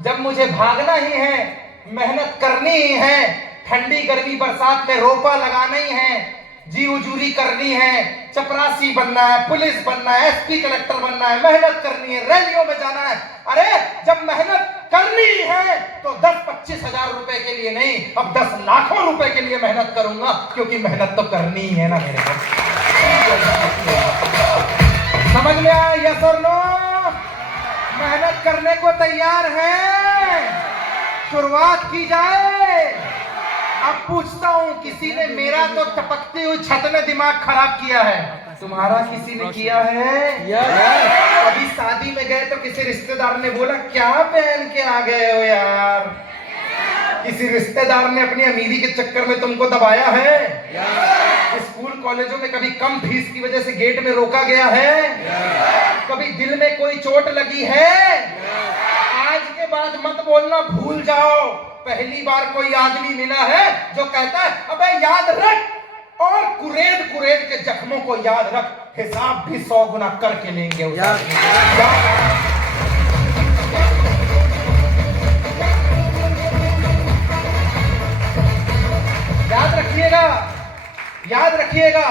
जब मुझे भागना ही है, मेहनत करनी ही है, ठंडी गर्मी बरसात में रोपा लगाना ही है, जी उजूरी करनी है, चपरासी बनना है, पुलिस बनना है, एसपी कलेक्टर बनना है, मेहनत करनी है, रैलियों में जाना है। अरे जब मेहनत करनी है तो 10-25 हजार रुपए के लिए नहीं, अब 10 लाखों रुपए के लिए मेहनत करूंगा, क्योंकि मेहनत तो करनी ही है ना मेरे को। समझ में आया? यस और नो? मेहनत करने को तैयार है? शुरुआत की जाए। अब पूछता हूं, किसी ने मेरा तो टपकती हुई छत में दिमाग खराब किया है, तुम्हारा किसी ने किया है? अभी शादी में गए तो किसी रिश्तेदार ने बोला क्या पहन के आ गए हो यार? किसी रिश्तेदार ने अपनी अमीरी के चक्कर में तुमको दबाया है? स्कूल कॉलेजों में कभी कम फीस की वजह से गेट में रोका गया है? कभी दिल में कोई चोट लगी है? आज के बाद मत बोलना, भूल जाओ। पहली बार कोई आदमी मिला है जो कहता है अबे याद रख, और कुरेद कुरेद के जख्मों को याद रख, हिसाब भी 100 गुना करके लेंगे उस आदमी को। याद रखिएगा,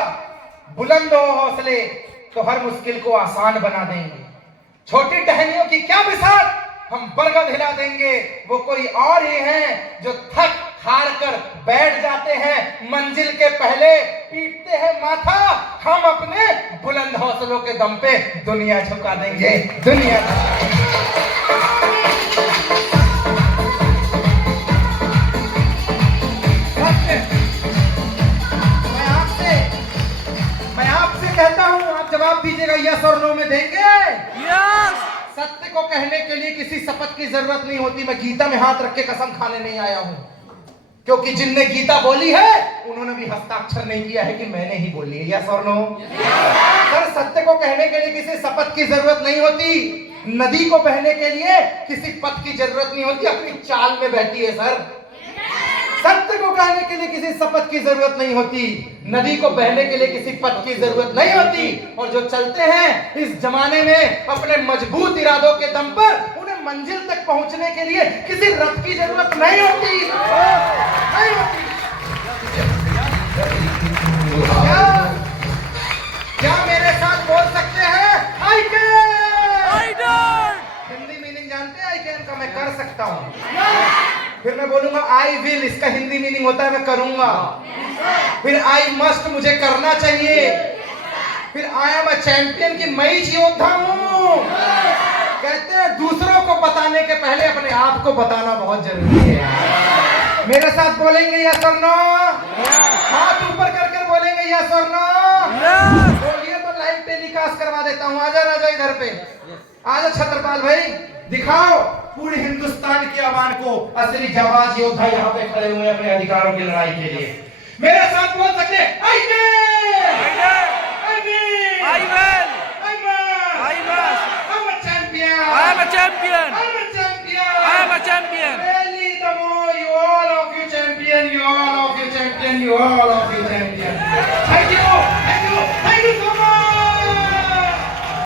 बुलंद हो हौसले तो हर मुश्किल को आसान बना देंगे। छोटी टहनियों की क्या बिसात, हम बरगद हिला देंगे। वो कोई और ही हैं जो थक हार कर बैठ जाते हैं मंजिल के पहले, पीटते हैं माथा। हम अपने बुलंद हौसलों के दम पे दुनिया झुका देंगे, दुनिया। मैं आपसे कहता हूं, आप जवाब दीजिएगा यस और नो में देंगे? यस। सत्य को कहने के लिए किसी शपथ की जरूरत नहीं होती। मैं गीता में हाथ रख के कसम खाने नहीं आया हूं, क्योंकि जिनने गीता बोली है उन्होंने भी हस्ताक्षर नहीं किया है कि मैंने ही बोली है। यस और नो? सर, सत्य को कहने के लिए किसी शपथ की जरूरत नहीं होती। नदी को बहने के लिए किसी पथ की जरूरत नहीं होती, अपनी चाल में बहती है सर। सत्य को कहने के लिए किसी शपथ की जरूरत नहीं होती, नदी को बहने के लिए किसी पथ की जरूरत नहीं होती। और जो चलते हैं इस जमाने में अपने मजबूत इरादों के दम पर, उन्हें मंजिल तक पहुंचने के लिए किसी रथ की जरूरत नहीं होती, नहीं होती। क्या मेरे साथ बोल सकते हैं आई कैन? हिंदी मीनिंग जानते हैं आई कैन का? मैं कर सकता हूं। फिर मैं बोलूंगा आई विल, इसका हिंदी मीनिंग होता है मैं करूंगा। फिर आई मस्ट, मुझे करना चाहिए। फिर आई एम अ चैंपियन, की मैं योद्धा हूं। कहते हैं दूसरों को बताने के पहले अपने आप को बताना बहुत जरूरी है। मेरे साथ बोलेंगे यस और नो? हाथ ऊपर कर बोलेंगे यस और नो? बोलिए तो लाइव टेलीकास्ट करवा देता हूं। आजा राजा इधर पे, आजा छत्रपाल भाई, दिखाओ पूरे हिंदुस्तान की आवाम को असली जाबाज योद्धा यहाँ पे खड़े हुए अपने अधिकारों की लड़ाई के लिए। मेरे साथ बोल सकते I can, I will, I will. I must, I must. I'm a champion, I am a champion. I'm a champion, I am a champion. Really, the more you all of you champion, you all of you champion, you all